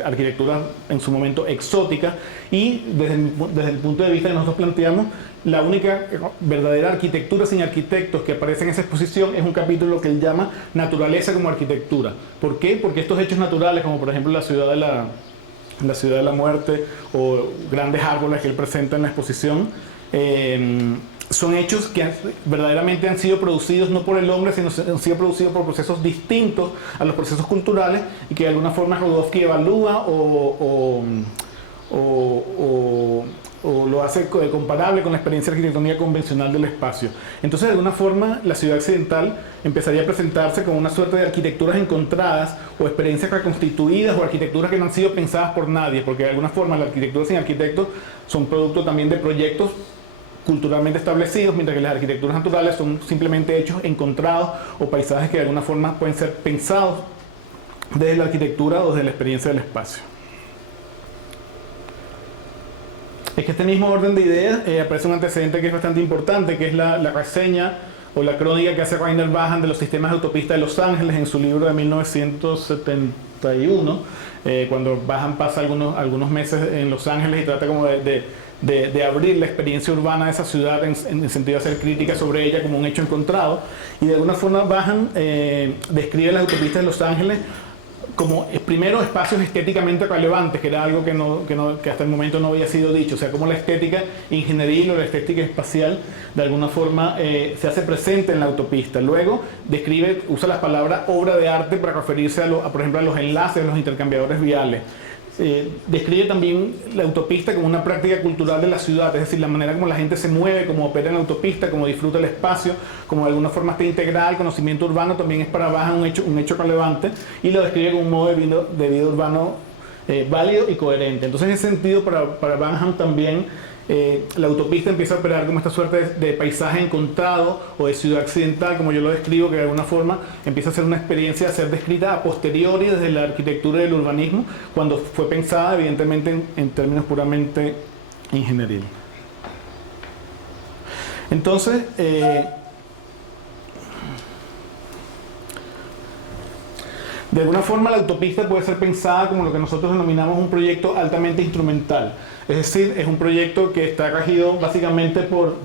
arquitectura en su momento exótica, y desde el punto de vista que nosotros planteamos, la única verdadera arquitectura sin arquitectos que aparece en esa exposición es un capítulo que él llama Naturaleza como Arquitectura. ¿Por qué? Porque estos hechos naturales, como por ejemplo la ciudad de la muerte o grandes árboles que él presenta en la exposición, son hechos que verdaderamente han sido producidos no por el hombre, sino han sido producidos por procesos distintos a los procesos culturales, y que de alguna forma Rodofsky evalúa o lo hace comparable con la experiencia arquitectónica convencional del espacio. Entonces, de alguna forma, la ciudad accidental empezaría a presentarse como una suerte de arquitecturas encontradas o experiencias reconstituidas o arquitecturas que no han sido pensadas por nadie, porque de alguna forma la arquitectura sin arquitectos son producto también de proyectos culturalmente establecidos, mientras que las arquitecturas naturales son simplemente hechos encontrados o paisajes que de alguna forma pueden ser pensados desde la arquitectura o desde la experiencia del espacio. Es que este mismo orden de ideas aparece un antecedente que es bastante importante, que es la reseña o la crónica que hace Rainer Bahan de los sistemas de autopista de Los Ángeles en su libro de 1971, cuando Bahan pasa algunos meses en Los Ángeles y trata como de abrir la experiencia urbana de esa ciudad en el sentido de hacer crítica sobre ella como un hecho encontrado. Y de alguna forma Bahan describe las autopistas de Los Ángeles como primero espacios estéticamente relevantes, que era algo que hasta el momento no había sido dicho, o sea, como la estética ingenieril o la estética espacial de alguna forma se hace presente en la autopista. Luego usa la palabra obra de arte para referirse por ejemplo, a los enlaces, a los intercambiadores viales. Describe también la autopista como una práctica cultural de la ciudad, es decir, la manera como la gente se mueve, como opera en la autopista, como disfruta el espacio, como de alguna forma está integrada al conocimiento urbano, también es para Banham un hecho relevante, y lo describe como un modo de vida urbano válido y coherente. Entonces, en ese sentido, para Banham también la autopista empieza a operar como esta suerte de paisaje encontrado o de ciudad accidental, como yo lo describo, que de alguna forma empieza a ser una experiencia a ser descrita a posteriori desde la arquitectura y el urbanismo, cuando fue pensada evidentemente en términos puramente ingenieril. Entonces, de alguna forma la autopista puede ser pensada como lo que nosotros denominamos un proyecto altamente instrumental. Es decir, es un proyecto que está regido básicamente por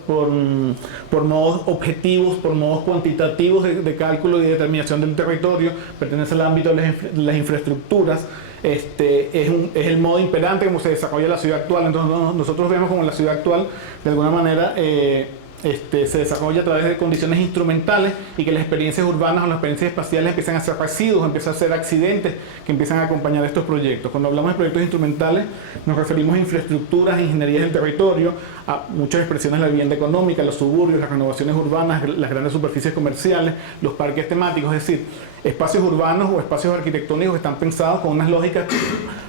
modos objetivos, por modos cuantitativos de cálculo y determinación del territorio, pertenece al ámbito de las infraestructuras. Es el modo imperante como se desarrolla la ciudad actual. Entonces nosotros vemos como la ciudad actual de alguna manera se desarrolla a través de condiciones instrumentales y que las experiencias urbanas o las experiencias espaciales empiezan a ser residuos, empiezan a ser accidentes que empiezan a acompañar estos proyectos. Cuando hablamos de proyectos instrumentales nos referimos a infraestructuras, ingenierías del territorio, a muchas expresiones de la vivienda económica, los suburbios, las renovaciones urbanas, las grandes superficies comerciales, los parques temáticos, es decir, espacios urbanos o espacios arquitectónicos que están pensados con unas lógicas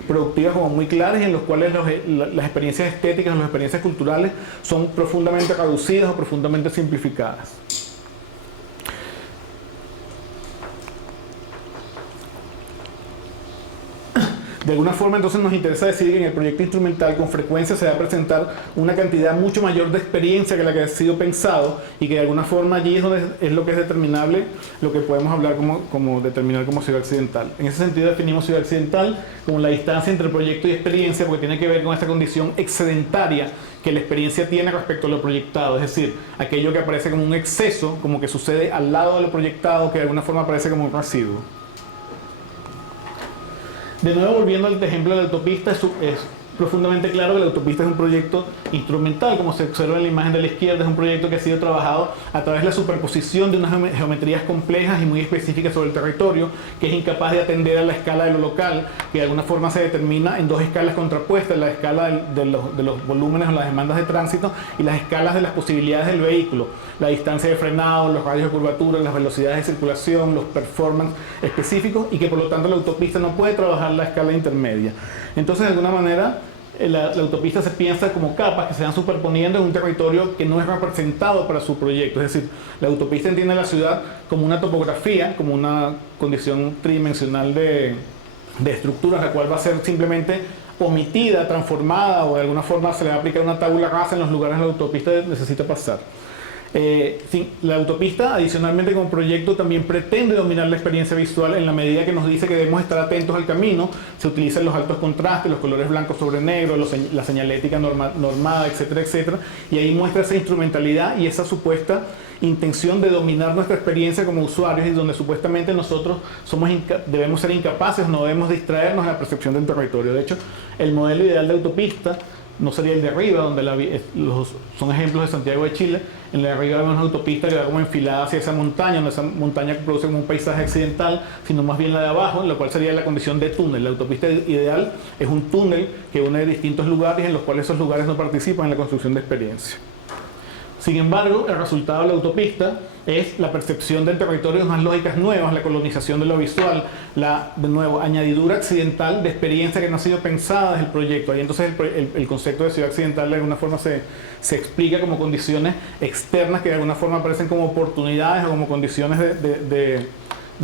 productivas como muy claras y en los cuales las experiencias estéticas, las experiencias culturales son profundamente reducidas o profundamente simplificadas. De alguna forma entonces nos interesa decir que en el proyecto instrumental con frecuencia se va a presentar una cantidad mucho mayor de experiencia que la que ha sido pensado y que de alguna forma allí es donde es lo que es determinable, lo que podemos hablar determinar como ciudad accidental. En ese sentido definimos ciudad accidental como la distancia entre proyecto y experiencia, porque tiene que ver con esta condición excedentaria que la experiencia tiene respecto a lo proyectado, es decir, aquello que aparece como un exceso, como que sucede al lado de lo proyectado, que de alguna forma aparece como un residuo. De nuevo, volviendo al ejemplo de la autopista, es profundamente claro que la autopista es un proyecto instrumental, como se observa en la imagen de la izquierda, es un proyecto que ha sido trabajado a través de la superposición de unas geometrías complejas y muy específicas sobre el territorio, que es incapaz de atender a la escala de lo local, que de alguna forma se determina en dos escalas contrapuestas, la escala de los volúmenes o las demandas de tránsito y las escalas de las posibilidades del vehículo, la distancia de frenado, los radios de curvatura, las velocidades de circulación, los performance específicos, y que por lo tanto la autopista no puede trabajar la escala intermedia. Entonces, de alguna manera, la autopista se piensa como capas que se van superponiendo en un territorio que no es representado para su proyecto. Es decir, la autopista entiende la ciudad como una topografía, como una condición tridimensional de estructuras, la cual va a ser simplemente omitida, transformada, o de alguna forma se le va a aplicar una tabula rasa en los lugares donde la autopista necesita pasar. La autopista, adicionalmente como proyecto, también pretende dominar la experiencia visual en la medida que nos dice que debemos estar atentos al camino. Se utilizan los altos contrastes, los colores blancos sobre negro, la señalética normada, etcétera, etcétera. Y ahí muestra esa instrumentalidad y esa supuesta intención de dominar nuestra experiencia como usuarios, y donde supuestamente nosotros debemos ser incapaces, no debemos distraernos de la percepción del territorio. De hecho, el modelo ideal de autopista no sería el de arriba, donde son ejemplos de Santiago de Chile. En el de arriba vemos una autopista que va como enfilada hacia esa montaña, donde esa montaña produce como un paisaje accidental, sino más bien la de abajo, la cual sería la condición de túnel. La autopista ideal es un túnel que une distintos lugares, en los cuales esos lugares no participan en la construcción de experiencia. Sin embargo, el resultado de la autopista es la percepción del territorio de unas lógicas nuevas, la colonización de lo visual, de nuevo, añadidura accidental de experiencia que no ha sido pensada desde el proyecto. Ahí entonces el concepto de ciudad accidental de alguna forma se explica como condiciones externas que de alguna forma aparecen como oportunidades o como condiciones de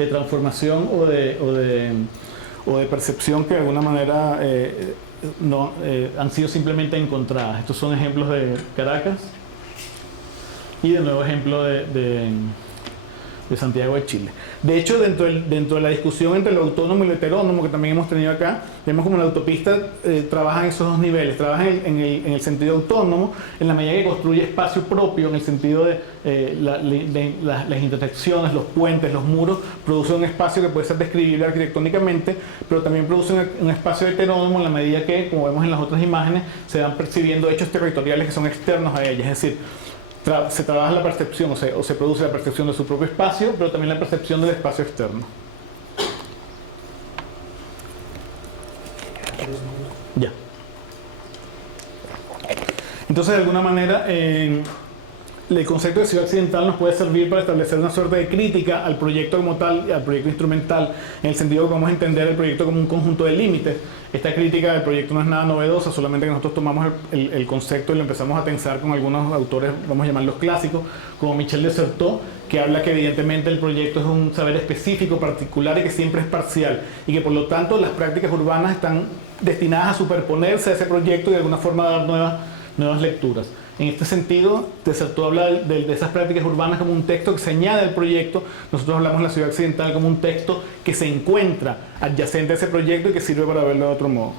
transformación o de percepción que de alguna manera han sido simplemente encontradas. Estos son ejemplos de Caracas. Y de nuevo ejemplo de de Santiago de Chile. De hecho, dentro de la discusión entre lo autónomo y lo heterónomo que también hemos tenido acá, vemos como la autopista trabaja en esos dos niveles, trabaja en el sentido autónomo, en la medida que construye espacio propio, en el sentido de las intersecciones, los puentes, los muros, produce un espacio que puede ser describible arquitectónicamente, pero también produce un espacio heterónomo en la medida que, como vemos en las otras imágenes, se van percibiendo hechos territoriales que son externos a ella, es decir, se trabaja la percepción o se produce la percepción de su propio espacio, pero también la percepción del espacio externo. Ya. Entonces, de alguna manera, el concepto de ciudad accidental nos puede servir para establecer una suerte de crítica al proyecto como tal, al proyecto instrumental, en el sentido de que vamos a entender el proyecto como un conjunto de límites. Esta crítica del proyecto no es nada novedosa, solamente que nosotros tomamos el concepto y lo empezamos a tensar con algunos autores, vamos a llamarlos clásicos, como Michel de Certeau, que habla que evidentemente el proyecto es un saber específico, particular y que siempre es parcial, y que por lo tanto las prácticas urbanas están destinadas a superponerse a ese proyecto y de alguna forma dar nuevas lecturas. En este sentido, de Certeau habla de esas prácticas urbanas como un texto que se añade al proyecto. Nosotros hablamos de la ciudad accidental como un texto que se encuentra adyacente a ese proyecto y que sirve para verlo de otro modo.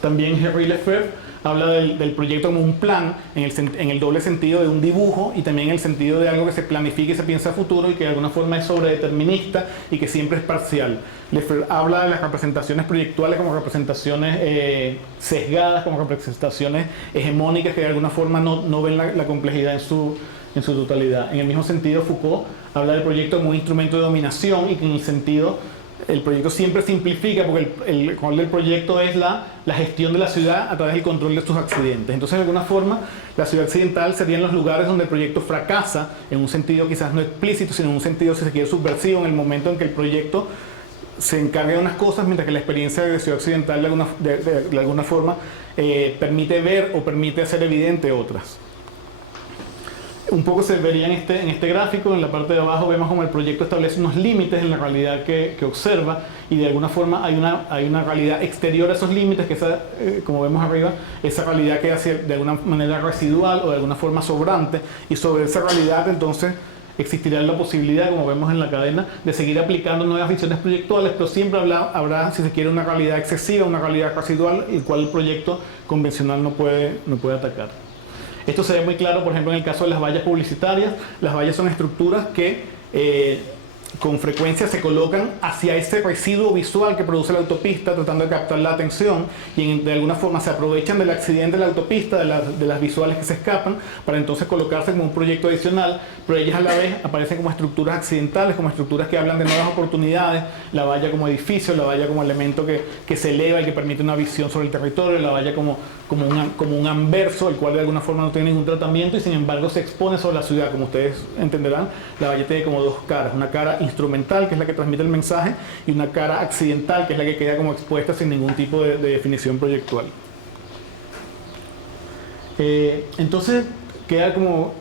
También Henri Lefebvre habla del proyecto como un plan en el doble sentido de un dibujo y también en el sentido de algo que se planifica y se piensa a futuro y que de alguna forma es sobredeterminista y que siempre es parcial. Lefebvre habla de las representaciones proyectuales como representaciones sesgadas, como representaciones hegemónicas que de alguna forma no ven la complejidad en su totalidad. En el mismo sentido, Foucault habla del proyecto como un instrumento de dominación y que en el sentido el proyecto siempre simplifica porque el rol del proyecto es la gestión de la ciudad a través del control de sus accidentes. Entonces, de alguna forma, la ciudad accidental serían los lugares donde el proyecto fracasa en un sentido quizás no explícito, sino en un sentido, si se quiere, subversivo, en el momento en que el proyecto se encarga de unas cosas, mientras que la experiencia de ciudad accidental de alguna forma permite ver o permite hacer evidente otras. Un poco se vería en este gráfico, en la parte de abajo vemos como el proyecto establece unos límites en la realidad que observa y de alguna forma hay una realidad exterior a esos límites, que como vemos arriba, esa realidad queda de alguna manera residual o de alguna forma sobrante, y sobre esa realidad entonces existirá la posibilidad, como vemos en la cadena, de seguir aplicando nuevas visiones proyectuales, pero siempre habrá, si se quiere, una realidad excesiva, una realidad residual, el cual el proyecto convencional no puede atacar. Esto se ve muy claro, por ejemplo, en el caso de las vallas publicitarias. Las vallas son estructuras que con frecuencia se colocan hacia ese residuo visual que produce la autopista, tratando de captar la atención, y de alguna forma se aprovechan del accidente de la autopista, de las visuales que se escapan, para entonces colocarse como un proyecto adicional, pero ellas a la vez aparecen como estructuras accidentales, como estructuras que hablan de nuevas oportunidades, la valla como edificio, la valla como elemento que se eleva y que permite una visión sobre el territorio, la valla como un anverso, el cual de alguna forma no tiene ningún tratamiento y sin embargo se expone sobre la ciudad. Como ustedes entenderán, la valla tiene como dos caras, una cara instrumental, que es la que transmite el mensaje, y una cara accidental, que es la que queda como expuesta sin ningún tipo de definición proyectual. Entonces queda como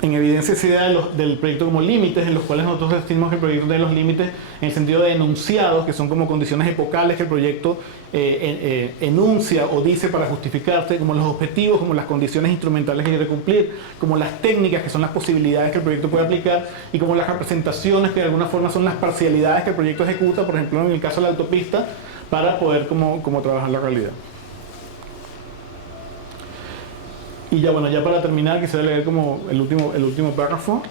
en evidencia esa idea del proyecto como límites, en los cuales nosotros decimos que el proyecto tiene los límites en el sentido de enunciados, que son como condiciones epocales que el proyecto enuncia o dice para justificarse, como los objetivos, como las condiciones instrumentales que quiere cumplir, como las técnicas, que son las posibilidades que el proyecto puede aplicar, y como las representaciones, que de alguna forma son las parcialidades que el proyecto ejecuta, por ejemplo en el caso de la autopista, para poder como trabajar la realidad. Y ya bueno, ya para terminar quisiera leer como el último párrafo.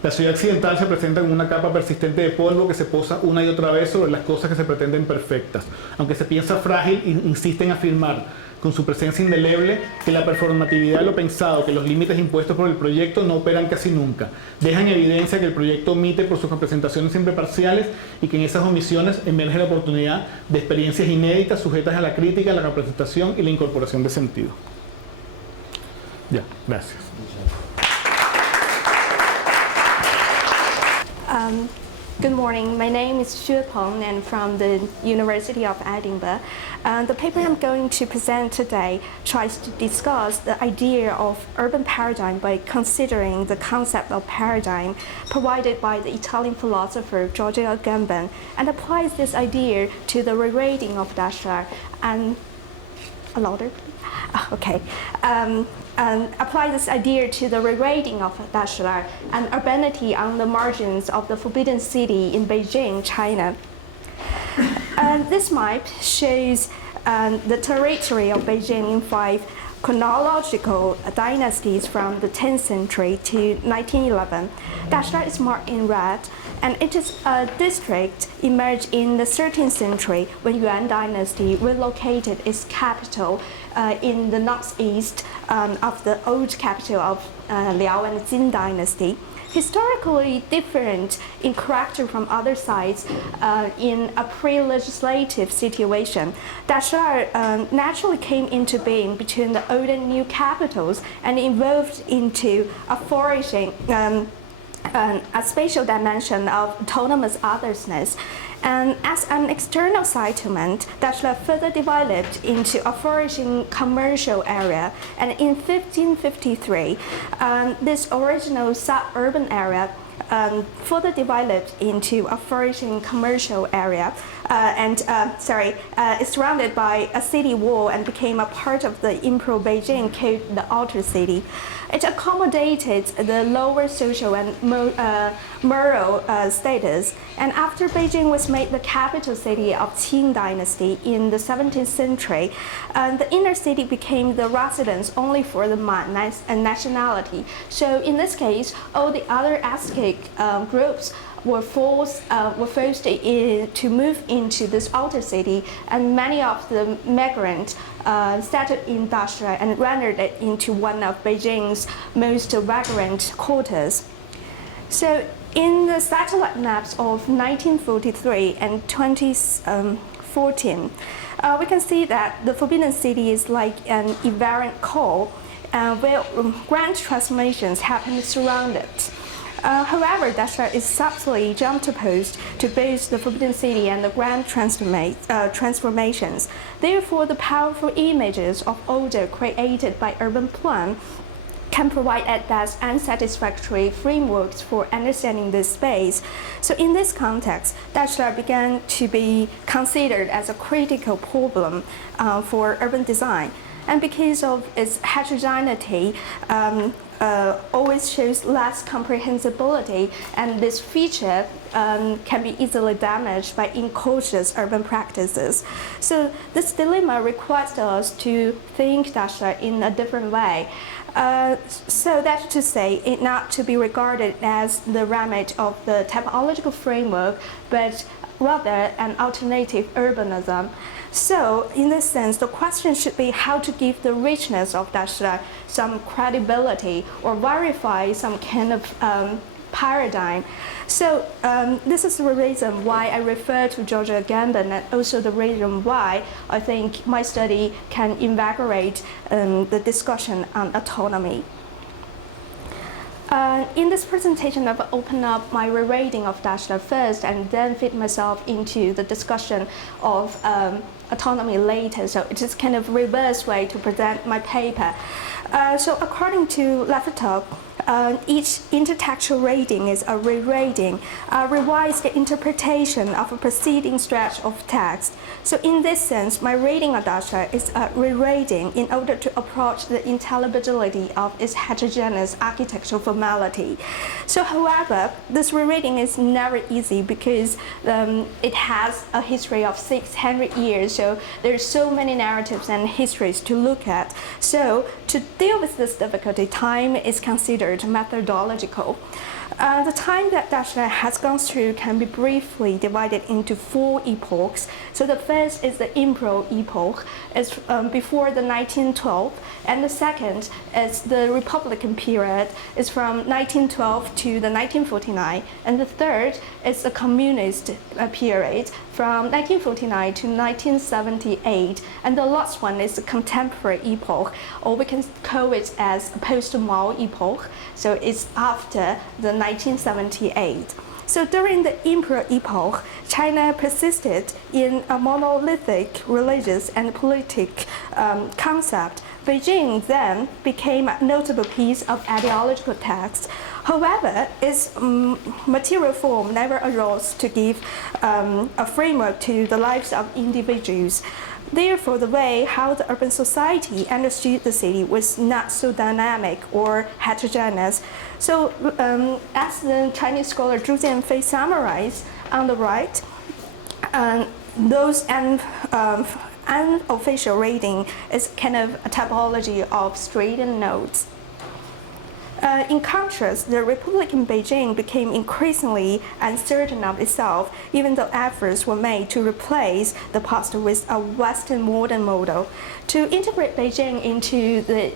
La ciudad accidental se presenta como una capa persistente de polvo que se posa una y otra vez sobre las cosas que se pretenden perfectas. Aunque se piensa frágil, insiste en afirmar con su presencia indeleble que la performatividad de lo pensado, que los límites impuestos por el proyecto no operan casi nunca. Deja en evidencia que el proyecto omite por sus representaciones siempre parciales y que en esas omisiones emerge la oportunidad de experiencias inéditas sujetas a la crítica, la representación y la incorporación de sentido. Ya, gracias. Good morning. My name is Xue Peng and from the University of Edinburgh. The paper I'm going to present today tries to discuss the idea of urban paradigm by considering the concept of paradigm provided by the Italian philosopher Giorgio Agamben and applies this idea to the rereading of Daschler and Okay. Apply this idea to the rewriting of Daxia and urbanity on the margins of the Forbidden City in Beijing, China. This map shows the territory of Beijing in 5 chronological dynasties from the 10th century to 1911. Daxia is marked in red, and it is a district emerged in the 13th century when Yuan dynasty relocated its capital in the northeast of the old capital of Liao and Jin dynasty. Historically different in character from other sites in a pre-legislative situation, Daxia naturally came into being between the old and new capitals and evolved into a flourishing a spatial dimension of autonomous othersness. And as an external settlement, Daxia further developed into a flourishing commercial area. And in 1553, this original suburban area further developed into a flourishing commercial area it's surrounded by a city wall and became a part of the Emperor Beijing called the Outer City. It accommodated the lower social and moral status, and after Beijing was made the capital city of Qing dynasty in the 17th century, the inner city became the residence only for the Man nationality. So in this case, all the other ethnic groups were forced to move into this outer city, and many of the migrants settled in Daxia and rendered it into one of Beijing's most vibrant quarters. So in the satellite maps of 1943 and 2014, we can see that the Forbidden City is like an invariant core where grand transformations happen surrounded. However, Daxia is subtly juxtaposed to both the Forbidden City and the grand transformations. Therefore, the powerful images of order created by urban plan can provide at best unsatisfactory frameworks for understanding this space. So in this context, Daxia began to be considered as a critical problem for urban design. And because of its heterogeneity, always shows less comprehensibility, and this feature can be easily damaged by incautious urban practices. So this dilemma requires us to think Daxia in a different way. So that's to say, it not to be regarded as the remit of the typological framework, but rather an alternative urbanism. So, in this sense, the question should be how to give the richness of Daxia some credibility or verify some kind of paradigm. So, this is the reason why I refer to Georgia Agamben, and also the reason why I think my study can invigorate the discussion on autonomy. In this presentation, I've opened up my rewriting of Daxia first and then fit myself into the discussion of autonomy later. So it is kind of reverse way to present my paper. So according to Leffertov, each intertextual reading is a rewriting, a revised interpretation of a preceding stretch of text. So in this sense, my reading of Daxia is a rewriting in order to approach the intelligibility of its heterogeneous architectural formality. So however, this rewriting is never easy because it has a history of 600 years, so there's so many narratives and histories to look at. So to deal with this difficulty, time is considered methodological. The time that Daxia has gone through can be briefly divided into 4 epochs. So the first is the Imperial epoch, it's before the 1912, and the second is the Republican period, it's from 1912 to the 1949, and the third is the Communist period from 1949 to 1978, and the last one is the Contemporary epoch, or we can call it as post-Mao epoch, so it's after the 1978. So during the Imperial epoch, China persisted in a monolithic religious and political concept Beijing then became a notable piece of ideological text. However, its material form never arose to give a framework to the lives of individuals. Therefore, the way how the urban society understood the city was not so dynamic or heterogeneous. So, as the Chinese scholar Zhu Jianfei summarized on the right, those unofficial rating is kind of a typology of straightened notes. In contrast, the Republic in Beijing became increasingly uncertain of itself, even though efforts were made to replace the past with a Western modern model. To integrate Beijing into the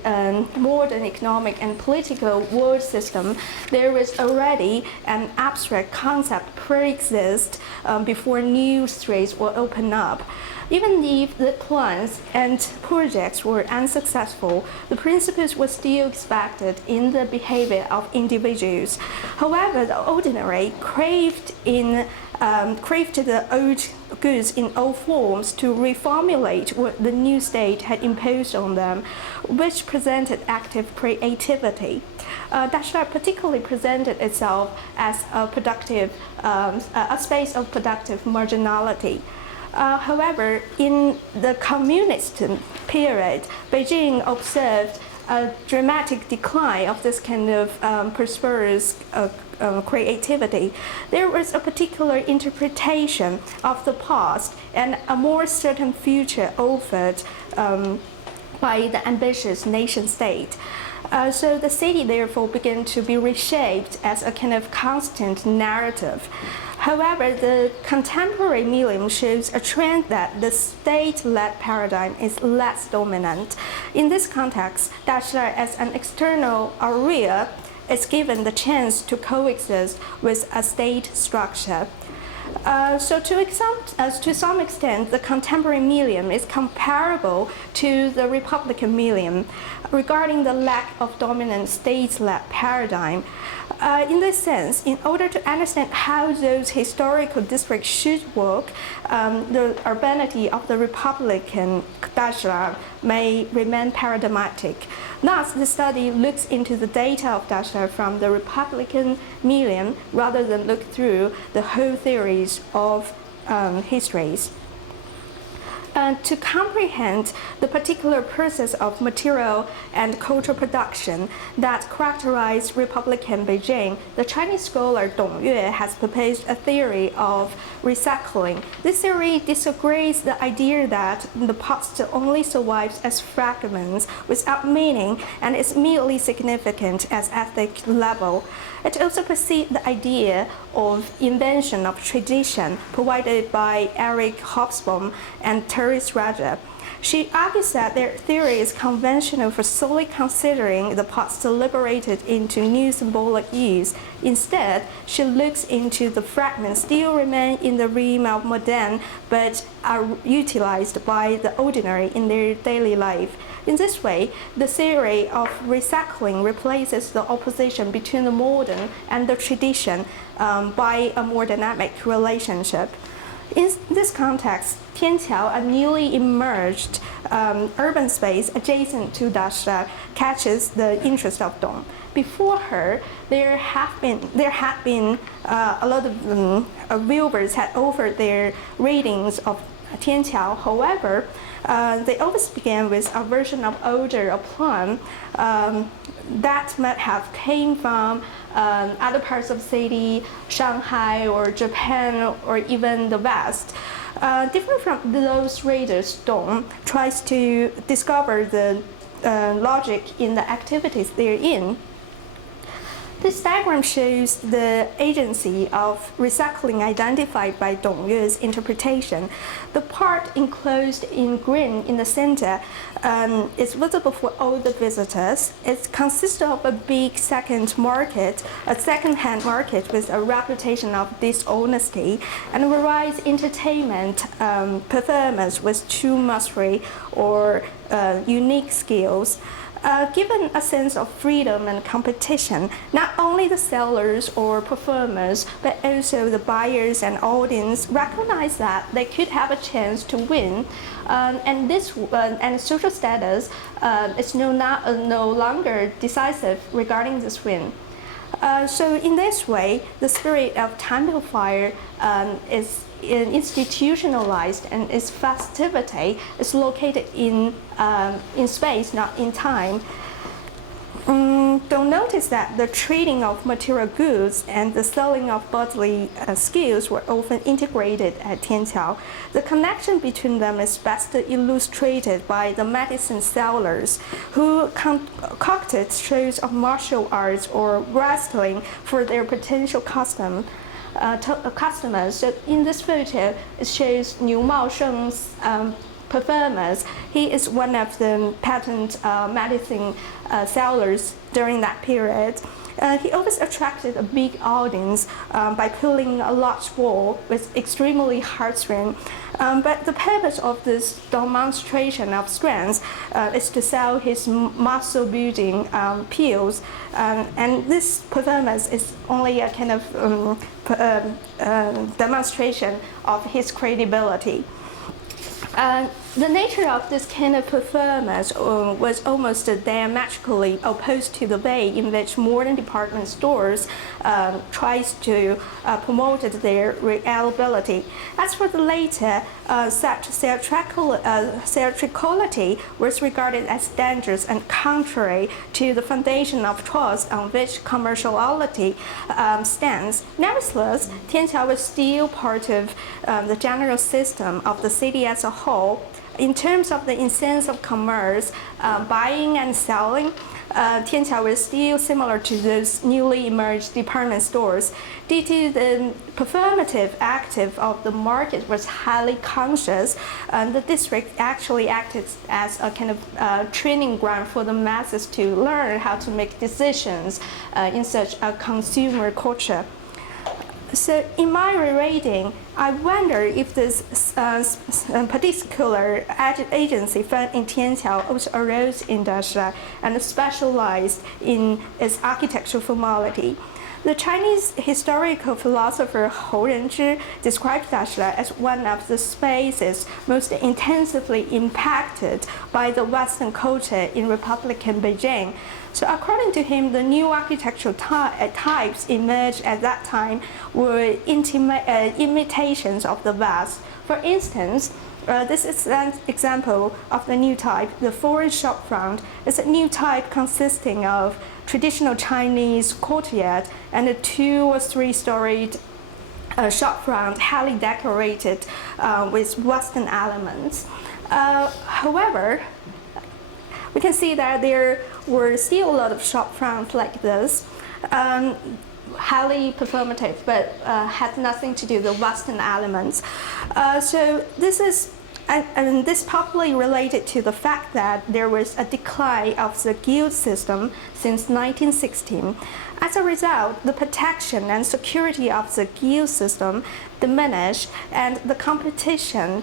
modern economic and political world system, there was already an abstract concept pre-exist before new streets were opened up. Even if the plans and projects were unsuccessful, the principles were still expected in the behavior of individuals. However, the ordinary craved the old goods in old forms to reformulate what the new state had imposed on them, which presented active creativity. Dashlar particularly presented itself as a space of productive marginality. However, in the communist period, Beijing observed a dramatic decline of this kind of prosperous creativity. There was a particular interpretation of the past and a more certain future offered by the ambitious nation state. So the city therefore began to be reshaped as a kind of constant narrative. However, the contemporary medium shows a trend that the state-led paradigm is less dominant. In this context, Dashlar as an external area is given the chance to coexist with a state structure. So to some extent, the contemporary medium is comparable to the Republican medium regarding the lack of dominant state-led paradigm. In this sense, in order to understand how those historical districts should work, the urbanity of the Republican Dashlar may remain paradigmatic. Thus, the study looks into the data of Dashlar from the Republican medium rather than look through the whole theories of histories. To comprehend the particular process of material and cultural production that characterized Republican Beijing, the Chinese scholar Dong Yue has proposed a theory of recycling. This theory disagrees the idea that the past only survives as fragments without meaning and is merely significant at ethic level. It also perceives the idea of invention of tradition provided by Eric Hobsbawm and Therese Raja. She argues that their theory is conventional for solely considering the past liberated into new symbolic use. Instead, she looks into the fragments still remain in the realm of modern but are utilized by the ordinary in their daily life. In this way, the theory of recycling replaces the opposition between the modern and the tradition by a more dynamic relationship. In this context, Tianqiao, a newly emerged urban space adjacent to Dashlar, catches the interest of Dong. Before her, there had been a lot of viewers had offered their readings of Tianqiao. However, they always began with a version of older plan that might have came from other parts of the city, Shanghai or Japan or even the West. Different from those readers, Dong tries to discover the logic in the activities they're in. This diagram shows the agency of recycling identified by Dong Yue's interpretation. The part enclosed in green in the center is visible for all the visitors. It consists of a big second-hand market with a reputation of dishonesty, and various entertainment performers with true mastery or unique skills. Given a sense of freedom and competition, not only the sellers or performers, but also the buyers and audience recognize that they could have a chance to win, and social status is no longer decisive regarding this win. So in this way, the spirit of Temple Fire is institutionalized, and its festivity is located in space, not in time. Don't notice that the trading of material goods and the selling of bodily skills were often integrated at Tianqiao. The connection between them is best illustrated by the medicine sellers who concocted shows of martial arts or wrestling for their potential customers. So in this photo, it shows Niu Maosheng's performers. He is one of the patent medicine sellers during that period. He always attracted a big audience by pulling a large ball with extremely hard swing. But the purpose of this demonstration of strength is to sell his muscle building pills. And this performance is only a kind of demonstration of his credibility. The nature of this kind of performance was almost diametrically opposed to the way in which modern department stores tries to promote their reliability. As for the latter, such theatricality was regarded as dangerous and contrary to the foundation of trust on which commerciality stands. Nevertheless, Tianqiao was still part of the general system of the city as a whole. In terms of the essence of commerce, buying and selling, Tianqiao was still similar to those newly emerged department stores. Due to the performative active of the market was highly conscious, the district actually acted as a kind of training ground for the masses to learn how to make decisions in such a consumer culture. So in my rereading, I wonder if this particular agency found in Tianqiao also arose in Daxia and specialized in its architectural formality. The Chinese historical philosopher Hou Renzhi described Daxia as one of the spaces most intensively impacted by the Western culture in Republican Beijing. So according to him, the new architectural types emerged at that time were imitations of the West. For instance, this is an example of the new type. The foreign shopfront is a new type consisting of traditional Chinese courtyard and a 2- or 3-storied shopfront, highly decorated with Western elements. However, we can see that there were still a lot of shop fronts like this, highly performative, but had nothing to do with the Western elements. So this is, and this probably related to the fact that there was a decline of the guild system since 1916. As a result, the protection and security of the guild system diminished, and the competition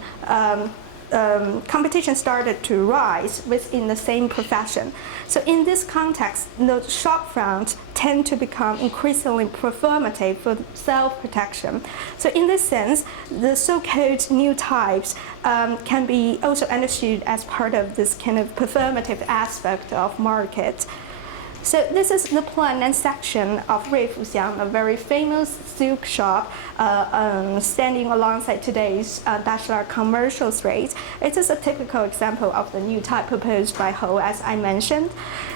started to rise within the same profession. So in this context, the shopfront tend to become increasingly performative for self-protection. So in this sense, the so-called new types can be also understood as part of this kind of performative aspect of market. So this is the plan and section of Ruifuxiang, a very famous silk shop standing alongside today's Daxia commercial street. It is a typical example of the new type proposed by Hou, as I mentioned.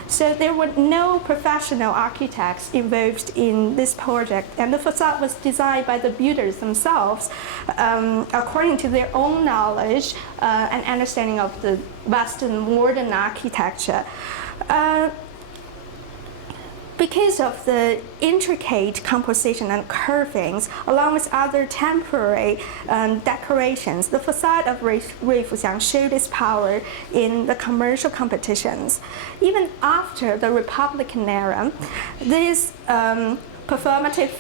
So there were no professional architects involved in this project, and the facade was designed by the builders themselves according to their own knowledge and understanding of the Western modern architecture. Because of the intricate composition and curvings, along with other temporary decorations, the facade of Ruifuxiang showed its power in the commercial competitions. Even after the Republican era, this performative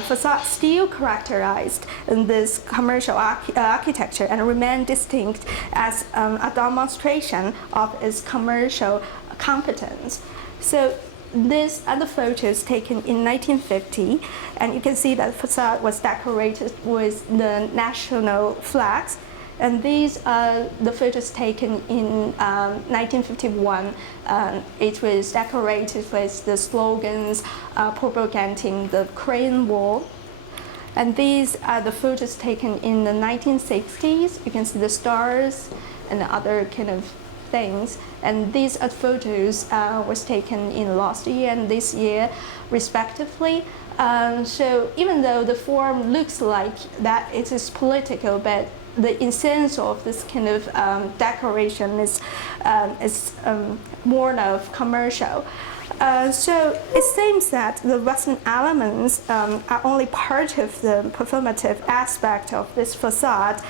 facade still characterized this commercial architecture and remained distinct as a demonstration of its commercial competence. So these are the photos taken in 1950, and you can see that the facade was decorated with the national flags. And these are the photos taken in 1951. It was decorated with the slogans propagating the Korean War. And these are the photos taken in the 1960s. You can see the stars and other kind of things. And these are photos was taken in last year and this year, respectively. So even though the form looks like that it is political, but the essence of this kind of decoration is more of commercial. So it seems that the Western elements are only part of the performative aspect of this facade.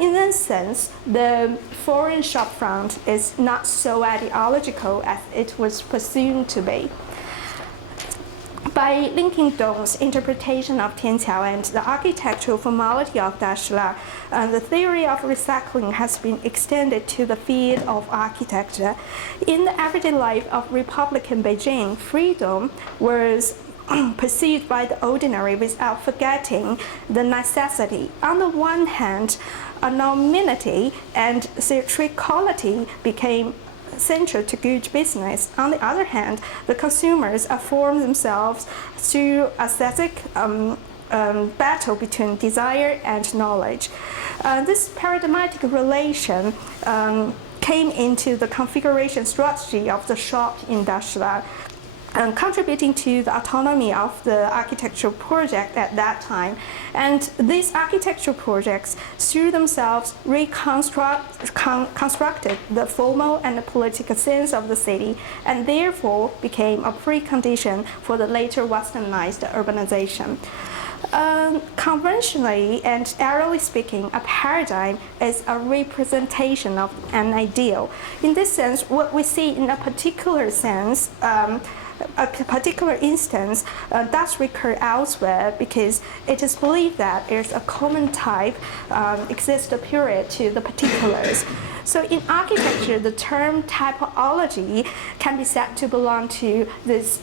In that sense, the foreign shopfront is not so ideological as it was presumed to be. By linking Dong's interpretation of Tianqiao and the architectural formality of Dashla, the theory of recycling has been extended to the field of architecture. In the everyday life of Republican Beijing, freedom was perceived by the ordinary without forgetting the necessity. On the one hand, anonymity and theatric quality became central to good business. On the other hand, the consumers affirm themselves through aesthetic battle between desire and knowledge. This paradigmatic relation came into the configuration strategy of the shop in Dashla, contributing to the autonomy of the architectural project at that time. And these architectural projects, through themselves, constructed the formal and the political sense of the city, and therefore became a precondition for the later westernized urbanization. Conventionally and errorly speaking, a paradigm is a representation of an ideal. In this sense, what we see in a particular sense, a particular instance does recur elsewhere because it is believed that there's a common type exists period to the particulars. So in architecture, the term typology can be said to belong to this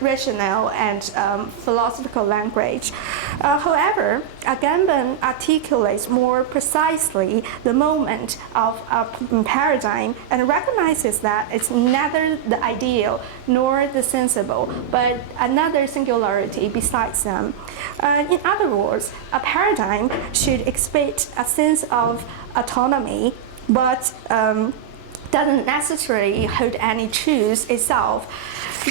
rational and philosophical language. However, Agamben articulates more precisely the moment of a paradigm and recognizes that it's neither the ideal nor the sensible, but another singularity besides them. In other words, a paradigm should exhibit a sense of autonomy, but doesn't necessarily hold any truth itself.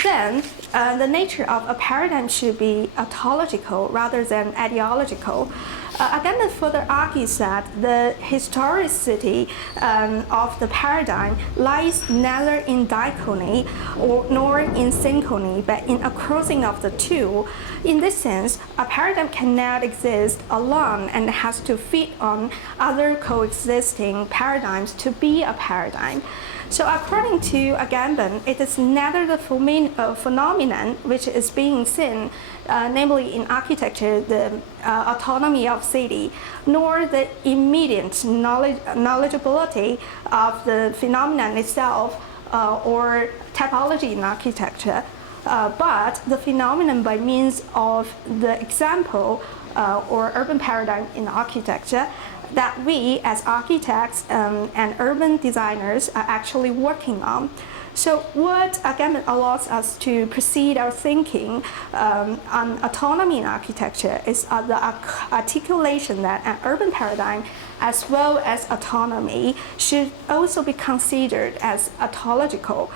Then the nature of a paradigm should be ontological rather than ideological. Agamben further argues that the historicity of the paradigm lies neither in dichotomy nor in synchrony, but in a crossing of the two. In this sense, a paradigm cannot exist alone and has to feed on other coexisting paradigms to be a paradigm. So according to Agamben, it is neither the phenomenon which is being seen, namely in architecture, the autonomy of city, nor the immediate knowledgeability of the phenomenon itself or typology in architecture, but the phenomenon by means of the example or urban paradigm in architecture that we as architects and urban designers are actually working on. So what Agamben allows us to proceed our thinking on autonomy in architecture is the articulation that an urban paradigm as well as autonomy should also be considered as ontological.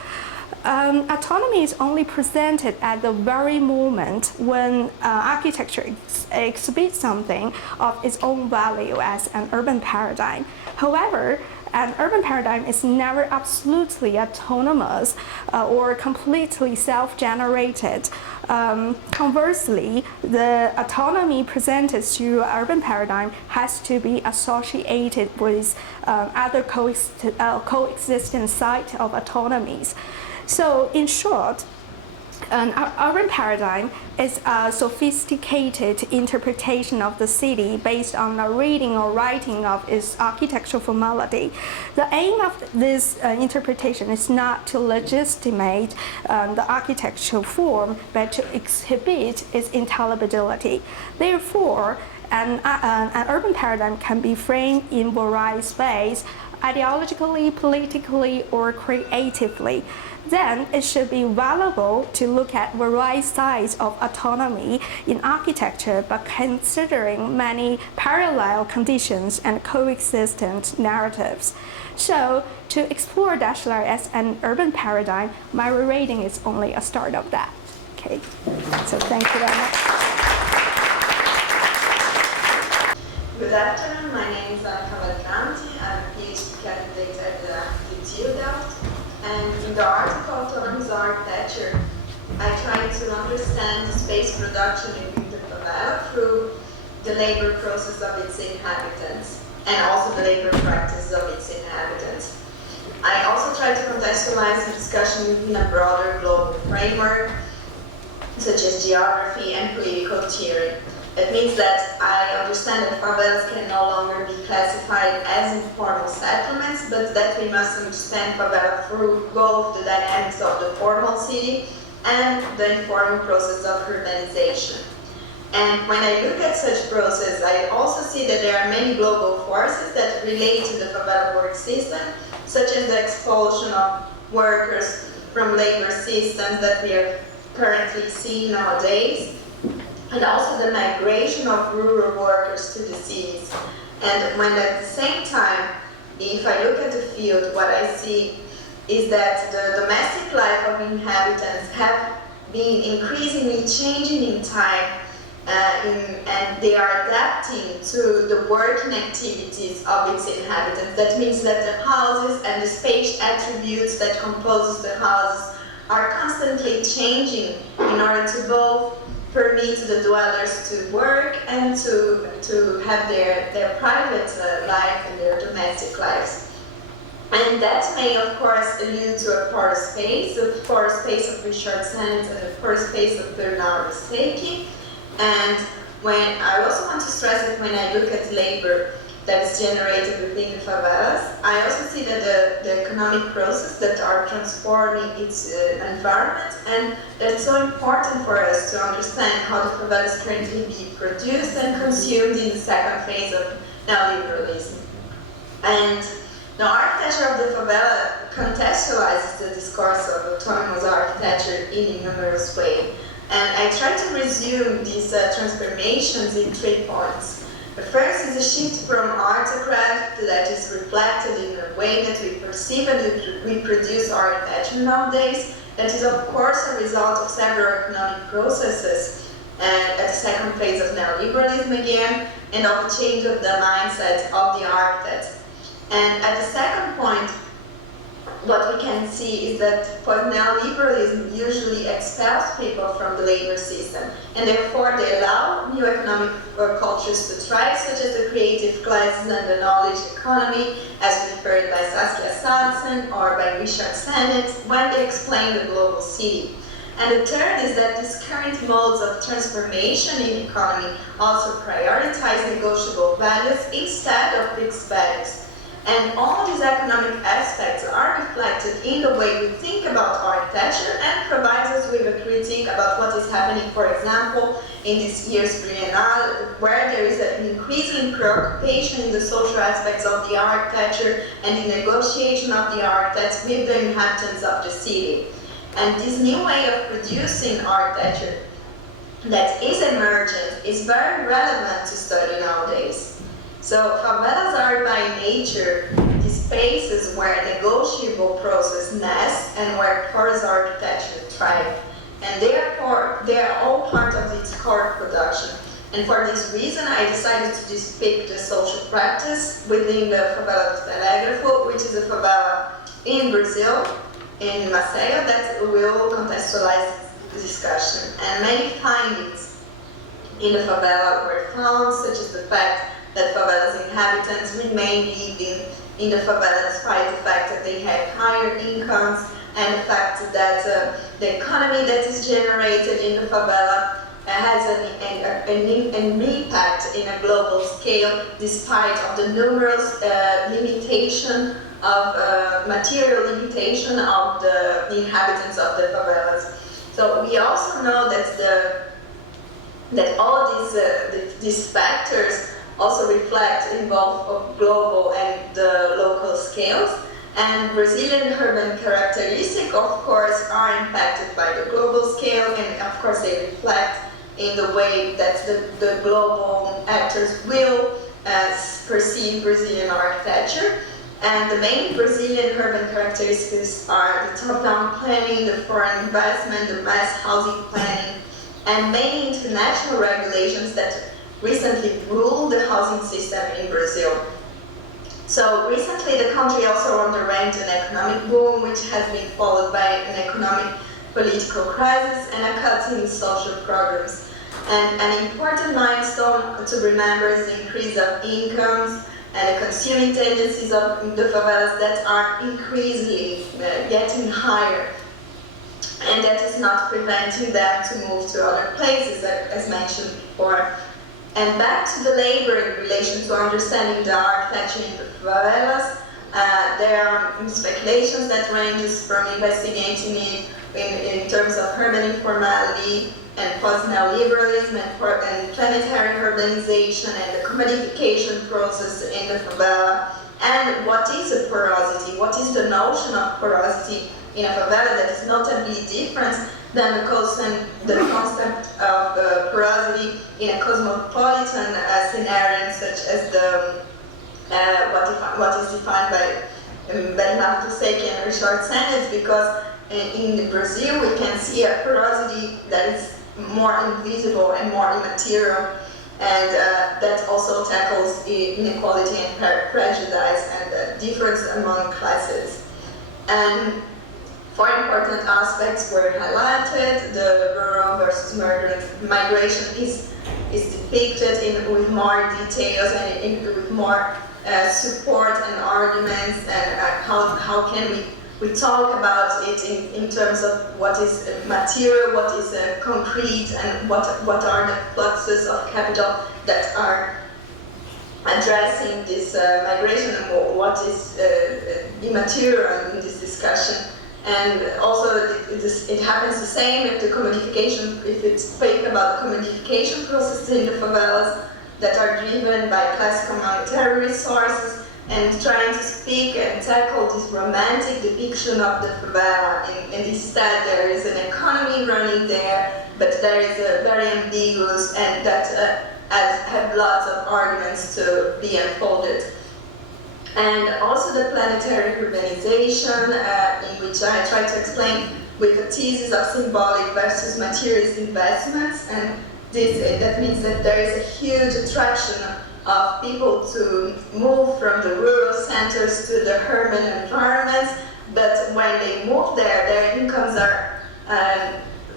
Autonomy is only presented at the very moment when architecture exhibits something of its own value as an urban paradigm. However, an urban paradigm is never absolutely autonomous or completely self-generated. Conversely, the autonomy presented through an urban paradigm has to be associated with other coexistent sites of autonomies. So in short, An urban paradigm is a sophisticated interpretation of the city based on the reading or writing of its architectural formality. The aim of this interpretation is not to legitimate the architectural form, but to exhibit its intelligibility. Therefore, an urban paradigm can be framed in various ways, ideologically, politically, or creatively. Then it should be valuable to look at various sides of autonomy in architecture by considering many parallel conditions and coexistent narratives. So, to explore Daschler as an urban paradigm, my reading is only a start of that. Okay, so thank you very much. Good afternoon, my name is Anna Cavalcanti. I'm a PhD candidate at the TU Delft. And in the article Autonomous Architecture, I try to understand space production in the favela through the labor process of its inhabitants and also the labor practices of its inhabitants. I also try to contextualize the discussion within a broader global framework, such as geography and political theory. It means that I understand that favelas can no longer be classified as informal settlements, but that we must understand favela through both the dynamics of the formal city and the informal process of urbanization. And when I look at such process, I also see that there are many global forces that relate to the favela work system, such as the expulsion of workers from labor systems that we are currently seeing nowadays, and also the migration of rural workers to the cities. And when at the same time, if I look at the field, what I see is that the domestic life of inhabitants have been increasingly changing in time, and they are adapting to the working activities of its inhabitants. That means that the houses and the space attributes that compose the houses are constantly changing in order to both permit the dwellers to work and to have their private life and their domestic lives. And that may, of course, allude to a porous space, of Richard Sand and a porous space of Bernard Seki. And when I also want to stress that when I look at labor that is generated within the favelas, I also see that the economic processes that are transforming its environment, and that's so important for us to understand how the favelas currently be produced and consumed in the second phase of neoliberalism. And the architecture of the favela contextualizes the discourse of autonomous architecture in a numerous ways. And I try to resume these transformations in 3 points. The first is a shift from artcraft that is reflected in the way that we perceive and we produce architecture nowadays. That is, of course, a result of several economic processes at the second phase of neoliberalism again, and of the change of the mindset of the architect. And at the second point, what we can see is that neoliberalism usually expels people from the labor system, and therefore they allow new economic cultures to thrive, such as the creative classes and the knowledge economy, as referred by Saskia Sassen or by Richard Sennett when they explain the global city. And the third is that these current modes of transformation in economy also prioritize negotiable values instead of fixed values. And all these economic aspects are reflected in the way we think about architecture and provides us with a critique about what is happening, for example, in this year's Biennale, where there is an increasing preoccupation in the social aspects of the architecture and the negotiation of the architects with the inhabitants of the city. And this new way of producing architecture that is emergent is very relevant to study nowadays. So favelas are by nature the spaces where negotiable process nests and where porous architecture thrive. And therefore, they are all part of its core production. And for this reason, I decided to depict the social practice within the favela do Telégrafo, which is a favela in Brazil, in Maceió, that will contextualize the discussion. And many findings in the favela were found, such as the fact that favela's inhabitants remain living in the favela despite the fact that they have higher incomes and the fact that the economy that is generated in the favela has an impact in a global scale, despite of the numerous limitation of material limitation of the inhabitants of the favelas. So we also know that all these factors also reflect in both global and local scales. And Brazilian urban characteristics, of course, are impacted by the global scale, and of course they reflect in the way that the global actors will perceive Brazilian architecture. And the main Brazilian urban characteristics are the top-down planning, the foreign investment, the mass housing planning, and many international regulations that recently ruled the housing system in Brazil. So recently the country also underwent an economic boom, which has been followed by an economic political crisis and a cut in social programs. And an important milestone to remember is the increase of incomes and the consuming tendencies of the favelas that are increasingly getting higher. And that is not preventing them to move to other places, as mentioned before. And back to the labor in relation to understanding the architecture in the favelas, there are speculations that ranges from investigating it in terms of urban informality and post-neoliberalism and planetary urbanization and the commodification process in the favela. And what is a porosity? What is the notion of porosity in a favela that is notably different than the concept of porosity in a cosmopolitan scenario, such as what is defined by Bernardo Secchi and Richard Sennett, because in Brazil we can see a porosity that is more invisible and more immaterial, and that also tackles inequality and prejudice and difference among classes. And four important aspects were highlighted. The rural versus urban migration is depicted with more details and with more support and arguments, and how can we talk about it in terms of what is material, what is concrete, and what are the fluxes of capital that are addressing this migration, and what is immaterial in this discussion. And also it happens the same if the commodification, if it's speak about the commodification processes in the favelas that are driven by classical monetary resources, and trying to speak and tackle this romantic depiction of the favela. And instead there is an economy running there, but there is a very ambiguous, and that have lots of arguments to be unfolded. And also the planetary urbanization, in which I try to explain with a thesis of symbolic versus materialist investments, and that means that there is a huge attraction of people to move from the rural centers to the urban environments, but when they move there, their incomes are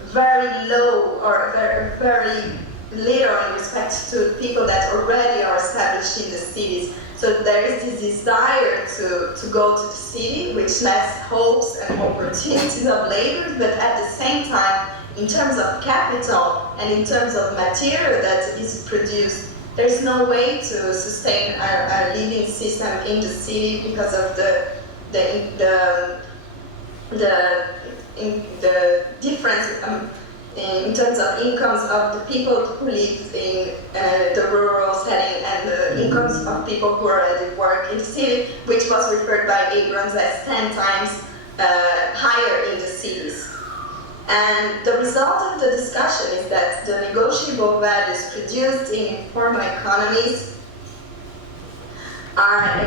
very low, or very little in respect to people that already are established in the cities. So there is this desire to go to the city, which lets hopes and opportunities of labor, but at the same time, in terms of capital and in terms of material that is produced, there's no way to sustain a living system in the city because of the difference in terms of incomes of the people who live in the rural setting and the incomes of people who already work in the city, which was referred by Abrams as 10 times higher in the cities. And the result of the discussion is that the negotiable values produced in informal economies are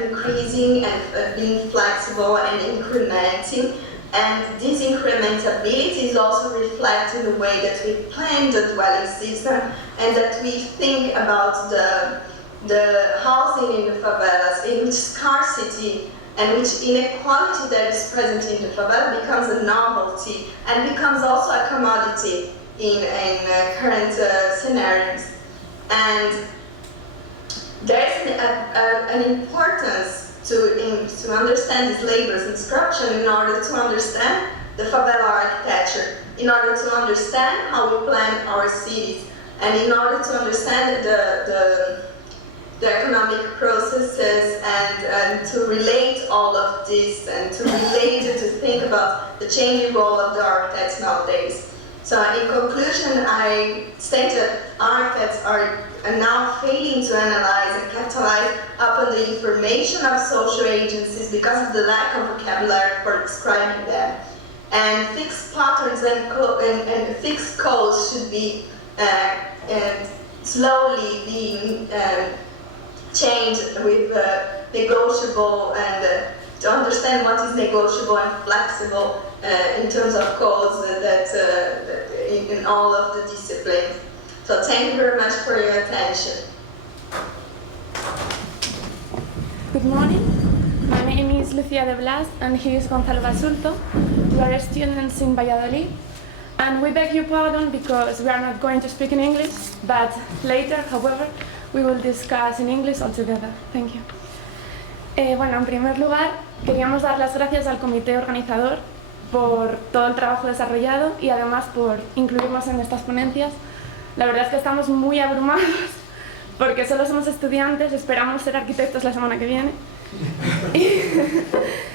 increasing and being flexible and incrementing. And this incrementability is also reflected in the way that we plan the dwelling system, and that we think about the housing in the favelas, in which scarcity and which inequality that is present in the favela becomes a novelty and becomes also a commodity in current scenarios. And there is an importance to understand these labors and structure, in order to understand the favela architecture, in order to understand how we plan our cities, and in order to understand the economic processes and to relate all of this and to relate it, to think about the changing role of the architects nowadays. So in conclusion, I state that architects are now failing to analyze and capitalize upon the information of social agencies because of the lack of vocabulary for describing them. And fixed patterns and fixed codes should be slowly being changed with negotiable and to understand what is negotiable and flexible in terms of codes in all of the disciplines. So thank you very much for your attention. Good morning. My name is Lucia de Blas and he is Gonzalo Basulto. We are students in Valladolid and we beg your pardon because we are not going to speak in English, but later, however, we will discuss in English altogether. Thank you. Bueno, en primer lugar, queríamos dar las gracias al comité organizador por todo el trabajo desarrollado y además por incluirnos en estas ponencias. La verdad es que estamos muy abrumados porque solo somos estudiantes, esperamos ser arquitectos la semana que viene.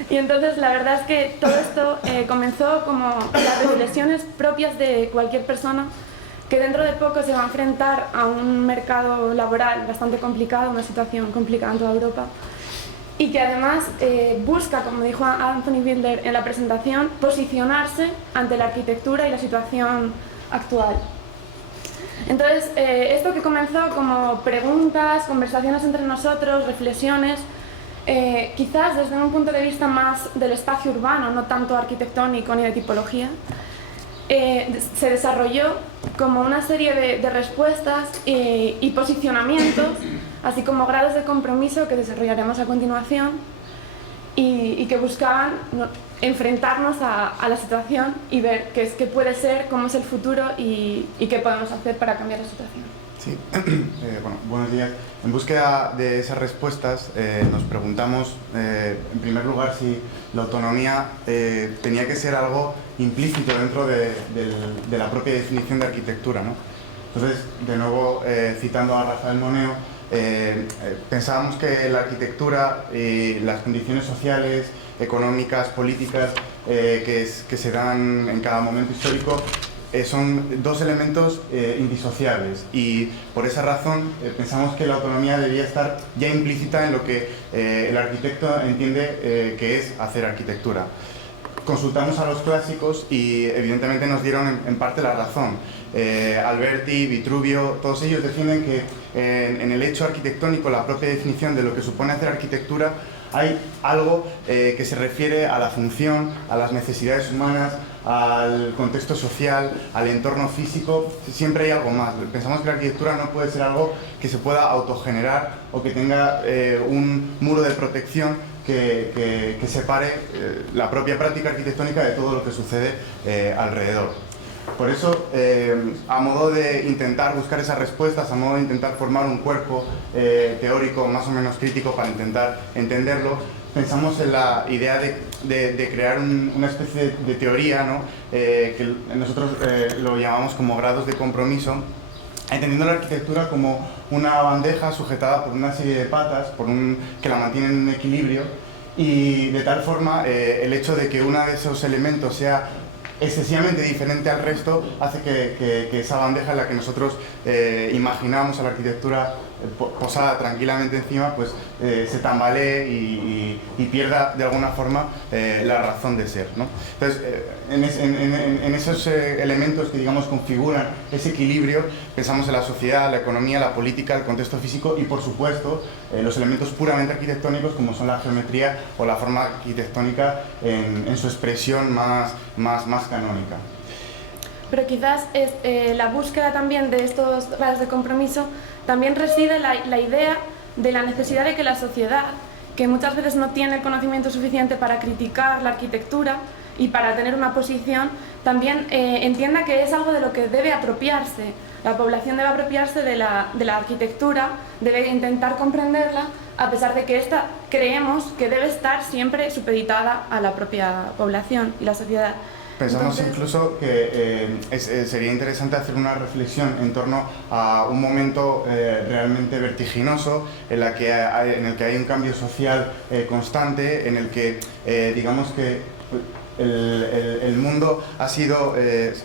Y entonces la verdad es que todo esto comenzó como las reflexiones propias de cualquier persona que dentro de poco se va a enfrentar a un mercado laboral bastante complicado, una situación complicada en toda Europa, y que además busca, como dijo Anthony Wilder en la presentación, posicionarse ante la arquitectura y la situación actual. Entonces, esto que comenzó como preguntas, conversaciones entre nosotros, reflexiones, quizás desde un punto de vista más del espacio urbano, no tanto arquitectónico ni de tipología, se desarrolló como una serie de respuestas y posicionamientos, así como grados de compromiso que desarrollaremos a continuación y que buscaban enfrentarnos a la situación y ver qué puede ser, cómo es el futuro y qué podemos hacer para cambiar la situación. Sí, bueno, buenos días. En búsqueda de esas respuestas nos preguntamos, en primer lugar, si la autonomía tenía que ser algo implícito dentro de la propia definición de arquitectura, ¿no? Entonces, de nuevo, citando a Rafael Moneo, pensábamos que la arquitectura y las condiciones sociales, económicas, políticas que se dan en cada momento histórico son dos elementos indisociables y por esa razón pensamos que la autonomía debía estar ya implícita en lo que el arquitecto entiende que es hacer arquitectura. Consultamos a los clásicos y evidentemente nos dieron en parte la razón. Alberti, Vitruvio, todos ellos defienden que en el hecho arquitectónico, la propia definición de lo que supone hacer arquitectura, hay algo que se refiere a la función, a las necesidades humanas, al contexto social, al entorno físico. Siempre hay algo más. Pensamos que la arquitectura no puede ser algo que se pueda autogenerar o que tenga un muro de protección que separe la propia práctica arquitectónica de todo lo que sucede alrededor. Por eso, a modo de intentar buscar esas respuestas, a modo de intentar formar un cuerpo teórico más o menos crítico para intentar entenderlo, pensamos en la idea de crear una especie de teoría, ¿no? Que nosotros lo llamamos como grados de compromiso, entendiendo la arquitectura como una bandeja sujetada por una serie de patas que la mantienen en equilibrio, y de tal forma el hecho de que uno de esos elementos sea excesivamente diferente al resto hace que esa bandeja en la que nosotros imaginamos a la arquitectura posada tranquilamente encima, pues se tambalee y pierda de alguna forma la razón de ser, ¿no? Entonces, en esos elementos que, digamos, configuran ese equilibrio, pensamos en la sociedad, la economía, la política, el contexto físico y, por supuesto, los elementos puramente arquitectónicos como son la geometría o la forma arquitectónica en su expresión más canónica. Pero quizás la búsqueda también de estos grados de compromiso también reside la idea de la necesidad de que la sociedad, que muchas veces no tiene el conocimiento suficiente para criticar la arquitectura y para tener una posición, también entienda que es algo de lo que debe apropiarse. La población debe apropiarse de la arquitectura, debe intentar comprenderla a pesar de que esta creemos que debe estar siempre supeditada a la propia población y la sociedad. Pensamos incluso que sería interesante hacer una reflexión en torno a un momento realmente vertiginoso en el que hay un cambio social constante, en el que digamos que el mundo ha sido,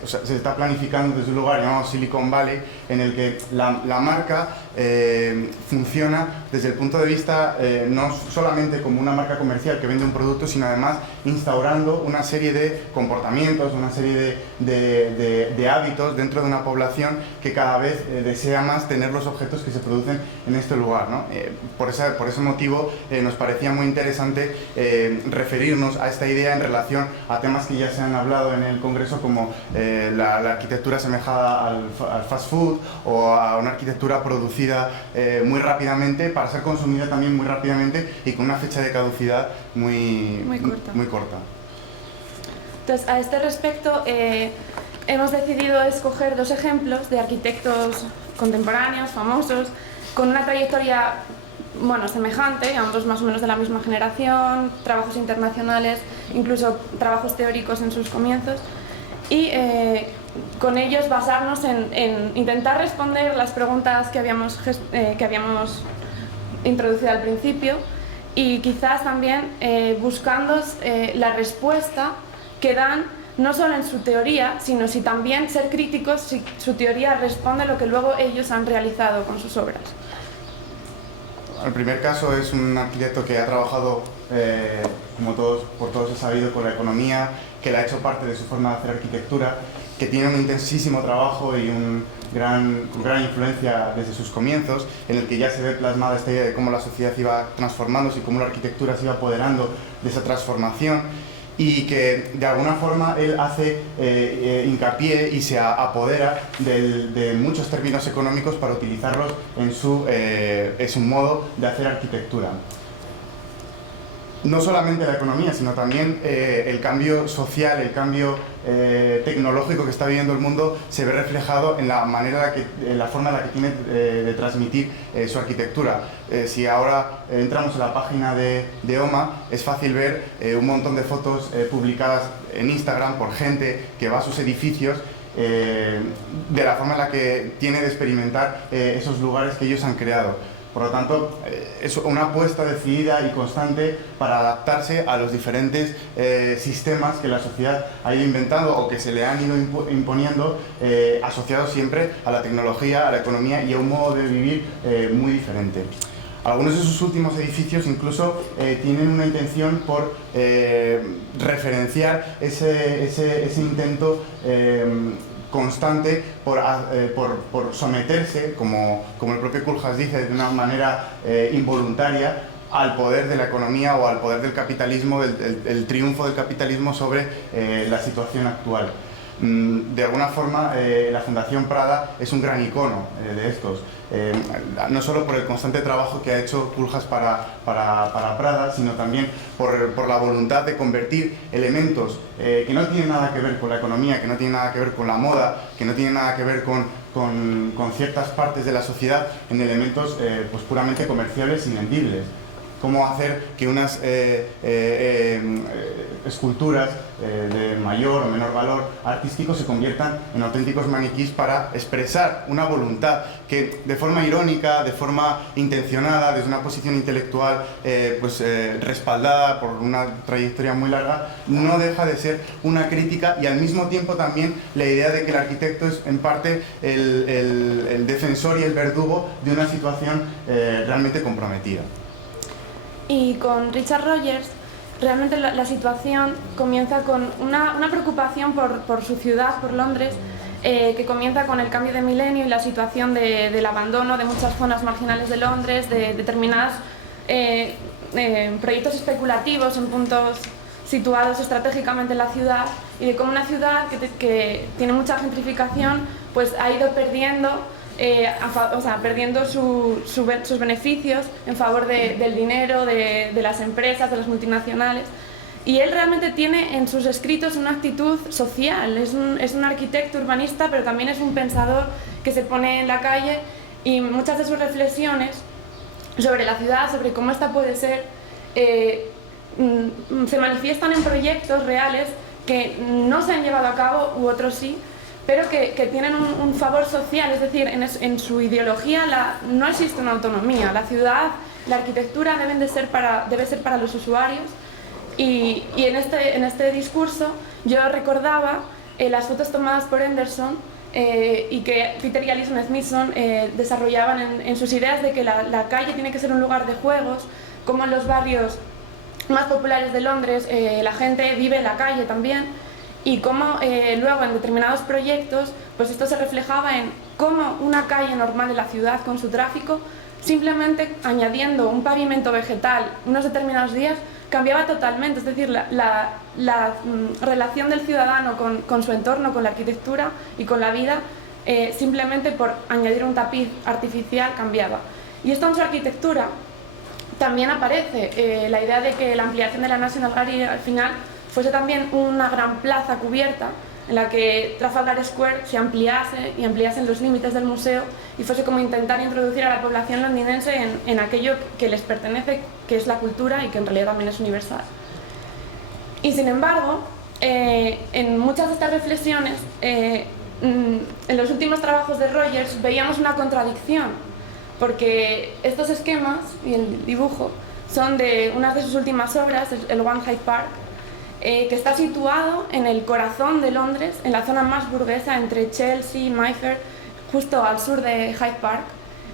o sea, se está planificando desde un lugar llamado Silicon Valley, en el que la marca funciona desde el punto de vista no solamente como una marca comercial que vende un producto, sino además instaurando una serie de comportamientos, una serie de hábitos dentro de una población que cada vez desea más tener los objetos que se producen en este lugar, ¿no? Por ese motivo nos parecía muy interesante referirnos a esta idea en relación a temas que ya se han hablado en el Congreso, como la arquitectura asemejada al fast food, o a una arquitectura producida muy rápidamente para ser consumida también muy rápidamente y con una fecha de caducidad muy corta. Entonces, a este respecto, hemos decidido escoger dos ejemplos de arquitectos contemporáneos, famosos, con una trayectoria semejante, ambos más o menos de la misma generación, trabajos internacionales, incluso trabajos teóricos en sus comienzos, y con ellos basarnos en intentar responder las preguntas que habíamos introducido al principio, y quizás también buscando la respuesta que dan no solo en su teoría, sino si también ser críticos si su teoría responde a lo que luego ellos han realizado con sus obras. El primer caso es un arquitecto que ha trabajado, por todos es sabido, con la economía, que le ha hecho parte de su forma de hacer arquitectura, que tiene un intensísimo trabajo y con gran influencia desde sus comienzos, en el que ya se ve plasmada esta idea de cómo la sociedad iba transformándose y cómo la arquitectura se iba apoderando de esa transformación, y que de alguna forma él hace hincapié y se apodera de muchos términos económicos para utilizarlos en su modo de hacer arquitectura. No solamente la economía, sino también el cambio social, el cambio tecnológico que está viviendo el mundo se ve reflejado en la forma en la que tiene de transmitir su arquitectura. Si ahora entramos en la página de OMA, es fácil ver un montón de fotos publicadas en Instagram por gente que va a sus edificios, de la forma en la que tiene de experimentar esos lugares que ellos han creado. Por lo tanto, es una apuesta decidida y constante para adaptarse a los diferentes sistemas que la sociedad ha ido inventando o que se le han ido imponiendo, asociados siempre a la tecnología, a la economía y a un modo de vivir muy diferente. Algunos de sus últimos edificios incluso tienen una intención por referenciar ese intento constante por someterse, como el propio Koolhaas dice, de una manera involuntaria al poder de la economía o al poder del capitalismo, el triunfo del capitalismo sobre la situación actual. De alguna forma, la Fundación Prada es un gran icono de estos, no solo por el constante trabajo que ha hecho Koolhaas para Prada, sino también por la voluntad de convertir elementos que no tienen nada que ver con la economía, que no tienen nada que ver con la moda, que no tienen nada que ver con ciertas partes de la sociedad, en elementos pues puramente comerciables y vendibles. Cómo hacer que unas esculturas de mayor o menor valor artístico se conviertan en auténticos maniquís para expresar una voluntad que, de forma irónica, de forma intencionada, desde una posición intelectual respaldada por una trayectoria muy larga, no deja de ser una crítica, y al mismo tiempo también la idea de que el arquitecto es en parte el defensor y el verdugo de una situación realmente comprometida. Y con Richard Rogers, realmente la situación comienza con una preocupación por su ciudad, por Londres, que comienza con el cambio de milenio y la situación del abandono de muchas zonas marginales de Londres, de determinados proyectos especulativos en puntos situados estratégicamente en la ciudad, y de cómo una ciudad que tiene mucha gentrificación pues ha ido perdiendo perdiendo sus beneficios en favor del dinero, de las empresas, de las multinacionales. Y él realmente tiene en sus escritos una actitud social, es un arquitecto urbanista, pero también es un pensador que se pone en la calle, y muchas de sus reflexiones sobre la ciudad, sobre cómo esta puede ser, se manifiestan en proyectos reales que no se han llevado a cabo, u otros sí, pero que tienen un favor social, es decir, en su ideología no existe una autonomía. La ciudad, la arquitectura debe ser para los usuarios, y en este discurso yo recordaba las fotos tomadas por Anderson y que Peter y Alison Smithson desarrollaban en sus ideas de que la calle tiene que ser un lugar de juegos, como en los barrios más populares de Londres la gente vive en la calle también, y cómo luego en determinados proyectos pues esto se reflejaba en cómo una calle normal de la ciudad con su tráfico, simplemente añadiendo un pavimento vegetal unos determinados días, cambiaba totalmente. Es decir, la relación del ciudadano con su entorno, con la arquitectura y con la vida, simplemente por añadir un tapiz artificial cambiaba. Y esto en su arquitectura también aparece la idea de que la ampliación de la National Gallery al final fuese también una gran plaza cubierta en la que Trafalgar Square se ampliase y ampliasen los límites del museo, y fuese como intentar introducir a la población londinense en aquello que les pertenece, que es la cultura y que en realidad también es universal. Y sin embargo, en muchas de estas reflexiones, en los últimos trabajos de Rogers veíamos una contradicción, porque estos esquemas y el dibujo son de una de sus últimas obras, el One Hyde Park, que está situado en el corazón de Londres, en la zona más burguesa entre Chelsea y Mayfair, justo al sur de Hyde Park.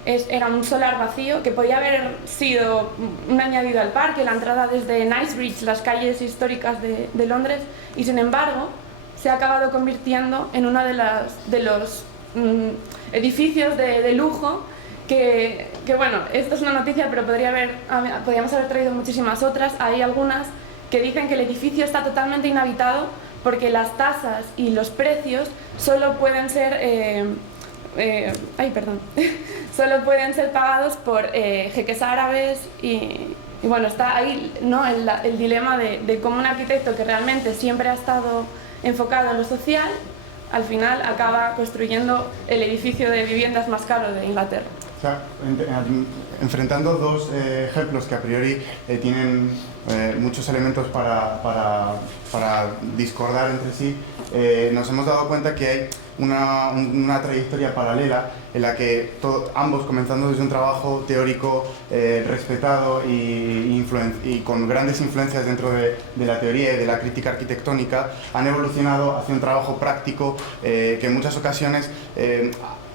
Era un solar vacío que podía haber sido un añadido al parque, la entrada desde Knightsbridge, las calles históricas de Londres, y sin embargo se ha acabado convirtiendo en uno de los edificios de lujo que bueno, esto es una noticia, pero podríamos haber traído muchísimas otras. Hay algunas que dicen que el edificio está totalmente inhabitado porque las tasas y los precios solo pueden ser solo pueden ser pagados por jeques árabes, y bueno, está ahí, ¿no?, el dilema de cómo un arquitecto que realmente siempre ha estado enfocado en lo social, al final acaba construyendo el edificio de viviendas más caro de Inglaterra. O sea, enfrentando dos ejemplos que a priori tienen muchos elementos para discordar entre sí, nos hemos dado cuenta que hay una trayectoria paralela en la que ambos, comenzando desde un trabajo teórico respetado y con grandes influencias dentro de la teoría y de la crítica arquitectónica, han evolucionado hacia un trabajo práctico que en muchas ocasiones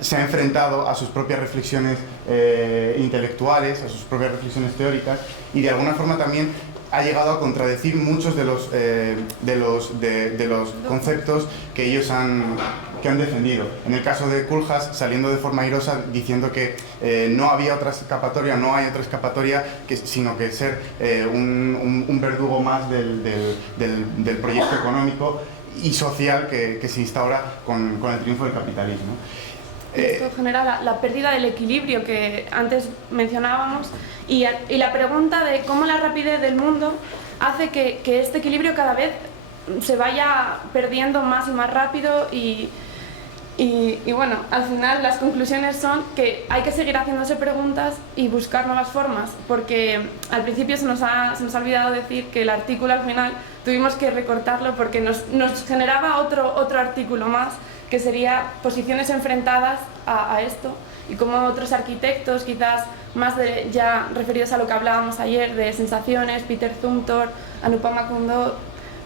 se ha enfrentado a sus propias reflexiones intelectuales, a sus propias reflexiones teóricas, y de alguna forma también ha llegado a contradecir muchos de los conceptos que ellos han defendido. En el caso de Koolhaas, saliendo de forma airosa, diciendo que no había otra escapatoria, no hay otra escapatoria, sino que ser un verdugo más del proyecto económico y social que se instaura con el triunfo del capitalismo. Esto genera la pérdida del equilibrio que antes mencionábamos, y la pregunta de cómo la rapidez del mundo hace que este equilibrio cada vez se vaya perdiendo más y más rápido, y bueno, al final las conclusiones son que hay que seguir haciéndose preguntas y buscar nuevas formas, porque al principio se nos ha olvidado decir que el artículo al final tuvimos que recortarlo porque nos generaba otro artículo más, que sería posiciones enfrentadas a esto, y como otros arquitectos, quizás más ya referidos a lo que hablábamos ayer de sensaciones, Peter Zumthor, Anupama Kundot,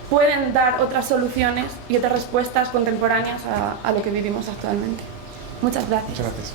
pueden dar otras soluciones y otras respuestas contemporáneas a lo que vivimos actualmente. Muchas gracias. Muchas gracias.